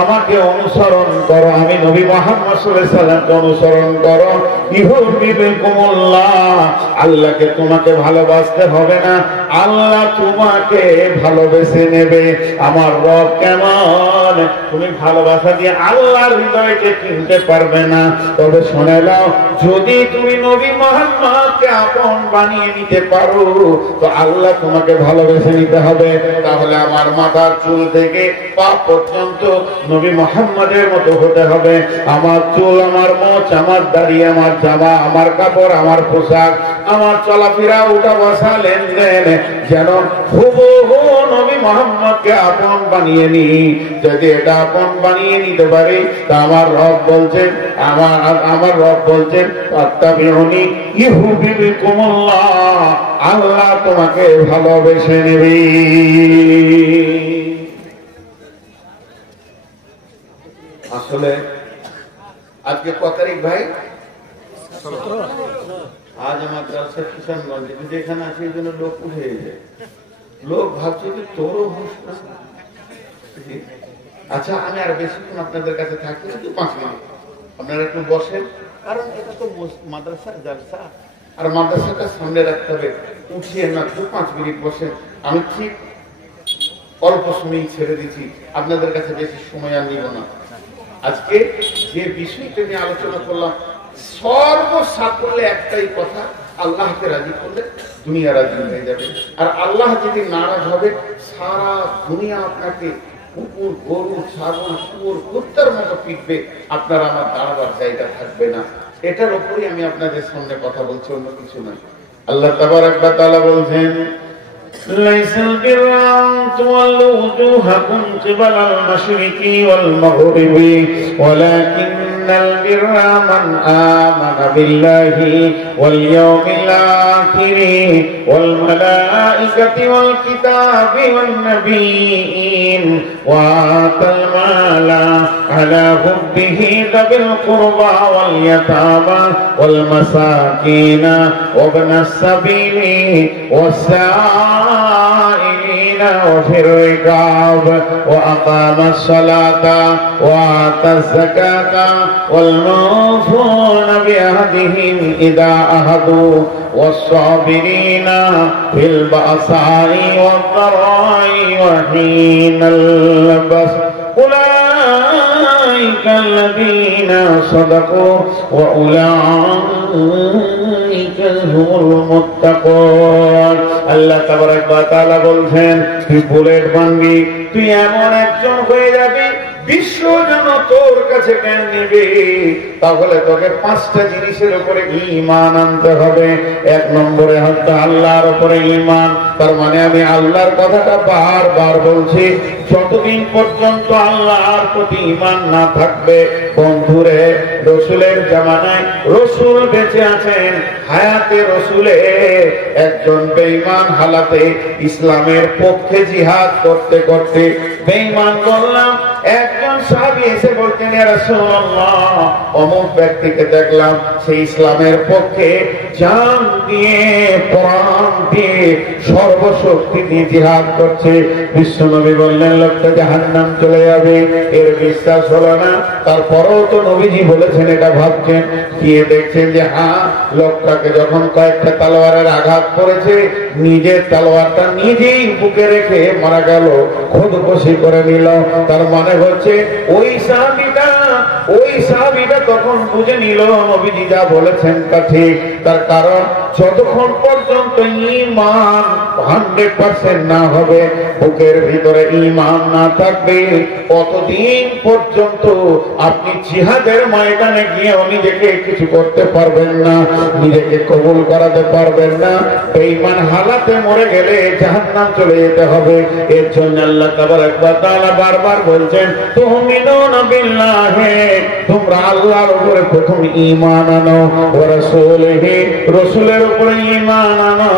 আমাকে অনুসরণ করো, আমি নবী মুহাম্মদ সাল্লাল্লাহু আলাইহি সাল্লামকে অনুসরণ করো। ইউহিব্বুকুমুল্লাহ, আল্লাহকে তোমাকে ভালোবাসতে হবে না, আল্লাহ তোমাকে ভালোবেসে নেবে। আমার রব কেমন, তুমি ভালোবাসা দিয়ে আল্লাহর হৃদয়কে কিনতে পারবে না। তবে শুনে নাও, যদি তুমি নবী মুহাম্মদকে আপন বানিয়ে নিতে পারো তো আল্লাহ তোমাকে ভালোবেসে নিতে হবে। তাহলে আমার মাথার চুল থেকে পা পর্যন্ত নবী মুহাম্মদের মতো হতে হবে। আমার চুল, আমার মোচ, আমার দাড়ি, আমার জামা, আমার কাপড়, আমার পোশাক, আমার চলাফেরা, উঠা বসা, লেনদেন যেন হুবহু নবী মুহাম্মদকে আপন বানিয়ে নি। যদি এটা আপন বানিয়ে নিতে পারি তা আমার রব বলছেন, আমার রব বলছেন, ফাত্তাবিউনি ইউহিব্বুকুমুল্লাহ, আল্লাহ তোমাকে ভালোবেসে নেবে। আসলে আজকে কত তারিখ ভাই? আজ আমার জলসা কিষানগঞ্জ, কিন্তু এখানে আছে এই জন্য লোক উঠে যায়। লোক ভাবছে যে তোরও হুঁশ না। আচ্ছা, আমি আর বেশিক্ষণ আপনাদের কাছে থাকি না, 5 মিনিট আপনারা একটু বসেন, কারণ এটা তো মাদ্রাসার জলসা, আর মাদ্রাসাটা সামনে রাখতে হবে। উঠিয়ে না, 5 মিনিট বসেন। আমি ঠিক অল্প সময় ছেড়ে দিচ্ছি, আপনাদের কাছে বেশি সময় আর নিব না। আজকে যে বিষয়টা নিয়ে আলোচনা করলাম, সর্বসাকল্যে একটাই কথা, আল্লাহকে রাজি করলে দুনিয়া রাজি হয়ে যাবে। আর আল্লাহ যদি নারাজ হবে, সারা দুনিয়া আপনাকে কুকুর, গরু, ছাগল, শুয়োর, কুত্তার মতো পিটবে, আপনার আমার দাঁড়াবার জায়গা থাকবে না। এটার উপরই আমি আপনাদের সামনে কথা বলছি, অন্য কিছু নয়। আল্লাহ তাবারাক ওয়া তাআলা বলছেন, লাইসাল বিররা আন তুওয়াল্লু ওজুহাকুম কিবালাল মাশরিকি ওয়াল মাগরিবি ওয়ালাকিন্নাল বিররা মান আমানা বিল্লাহি ওয়াল ইয়াউমিল আখিরি ওয়াল মালাইকাতি ওয়াল কিতাবি ওয়ান নাবিয়্যিন ওয়া আতাল মালা আলা হুব্বিহি যাবিল কুরবা ওয়াল ইয়াতামা ওয়াল মাসাকিনা ওয়া ইবনাস সাবিলি ওয়াস وفي الرقاب وأقام الصلاة وآتى الزكاة والموفون بعهدهم إذا عاهدوا والصابرين في البأساء والضراء وحين البأس أولئك الذين صدقوا وأولئك هم المتقون। আল্লাহ তাবারাক ওয়া তাআলা বলছেন, তুই বুলেট বানবি, তুই এমন একজন হয়ে যাবি বিশ্ব যেন তোর কাছে জ্ঞান নিবে, তাহলে তোকে 5টা জিনিসের উপরে ঈমান আনতে হবে। 1 নম্বরে হচ্ছে আল্লাহর উপরে ঈমান। তার মানে আমি আল্লাহর কথাটা বারবার বলছি, যতদিন পর্যন্ত আল্লাহর প্রতি ঈমান না থাকবে, বন্ধুরে, রসুলের জামানায় রসুল বেঁচে আছেন, হায়াতে রসুলে একজন বেঈমান হালাতে ইসলামের পক্ষে জিহাদ করতে করতে বেঈমান বললাম, একজন সাহাবী এসে বলতেন, ইয়া রাসূলুল্লাহ, অমুক ব্যক্তিকে দেখলাম সে ইসলামের পক্ষে জান দিয়ে, প্রাণ দিয়ে, সর্বশক্তি দিয়ে জিহাদ করছে। বিশ্বনবী বললেন, লোকটা জাহান্নাম চলে যাবে। এর বিশ্বাস হলো না, তারপরেও তো নবীজি বলেছেন, এটা ভাবছেন, গিয়ে দেখছেন যে হ্যাঁ, লোকটাকে যখন কয়েকটা তলোয়ারের আঘাত করেছে, নিজের তলোয়ারটা নিজেই বুকে রেখে মারা গেল, খুদকুশি করে নিল। তার মানে হচ্ছে ওই সাহাবীটা তখন বুঝে নিল নবীজি যা বলেছেন তা ঠিক। তার কারণ যতক্ষণ পর্যন্ত ঈমান 100% না হবে, বুকের ভিতরে ঈমান না থাকবে, ততদিন পর্যন্ত আপনি জিহাদের ময়দানে গিয়ে নিজেকে কিছু করতে পারবেন না, নিজেকে কবুল করাতে পারবেন না। বেঈমান হালাতে মরে গেলে জাহান্নাম চলে যেতে হবে। এর জন্য আল্লাহ তাবারক ওয়া তাআলা বারবার বলছেন, তুমিনুনা বিল্লাহি, তোমরা আল্লাহর উপরে প্রথম ঈমান আনো, ওয়া রাসূলিহি, রাসূলের উপরে ঈমান আনো।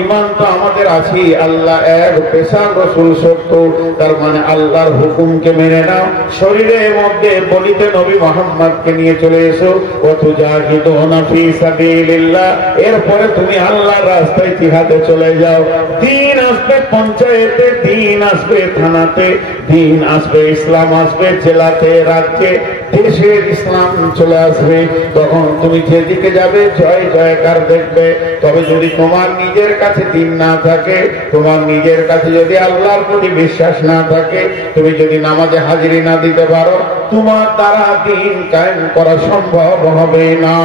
ঈমান তো আমাদের আছে, আল্লাহ এক, পেশার রাসূল সত্য। তার মানে আল্লাহর হুকুমকে মেনে নাও, শরীরের মধ্যে বলিতে নবী মুহাম্মদকে নিয়ে চলে এসো, ওয়া তুজাহিদুনা ফি সাবিলিল্লাহ। এরপরে তুমি আল্লাহর রাস্তায় জিহাদে চলে যাও। দিন আসবে পঞ্চায়েতে, দিন আসবে থানাতে, দিন আসবে, ইসলাম আসবে জেলাতে, রাজ্যে, দেশের ইসলাম চলে আসবে। তখন তুমি যেদিকে যাবে জয় জয়কার দেখবে। তবে যদি তোমার নিজের কাছে দিন না থাকে, তোমার নিজের কাছে যদি আল্লাহর প্রতি বিশ্বাস না থাকে, তুমি যদি নামাজে হাজিরি না দিতে পারো, তোমার দ্বারা দিন কায়েম করা সম্ভব হবে না।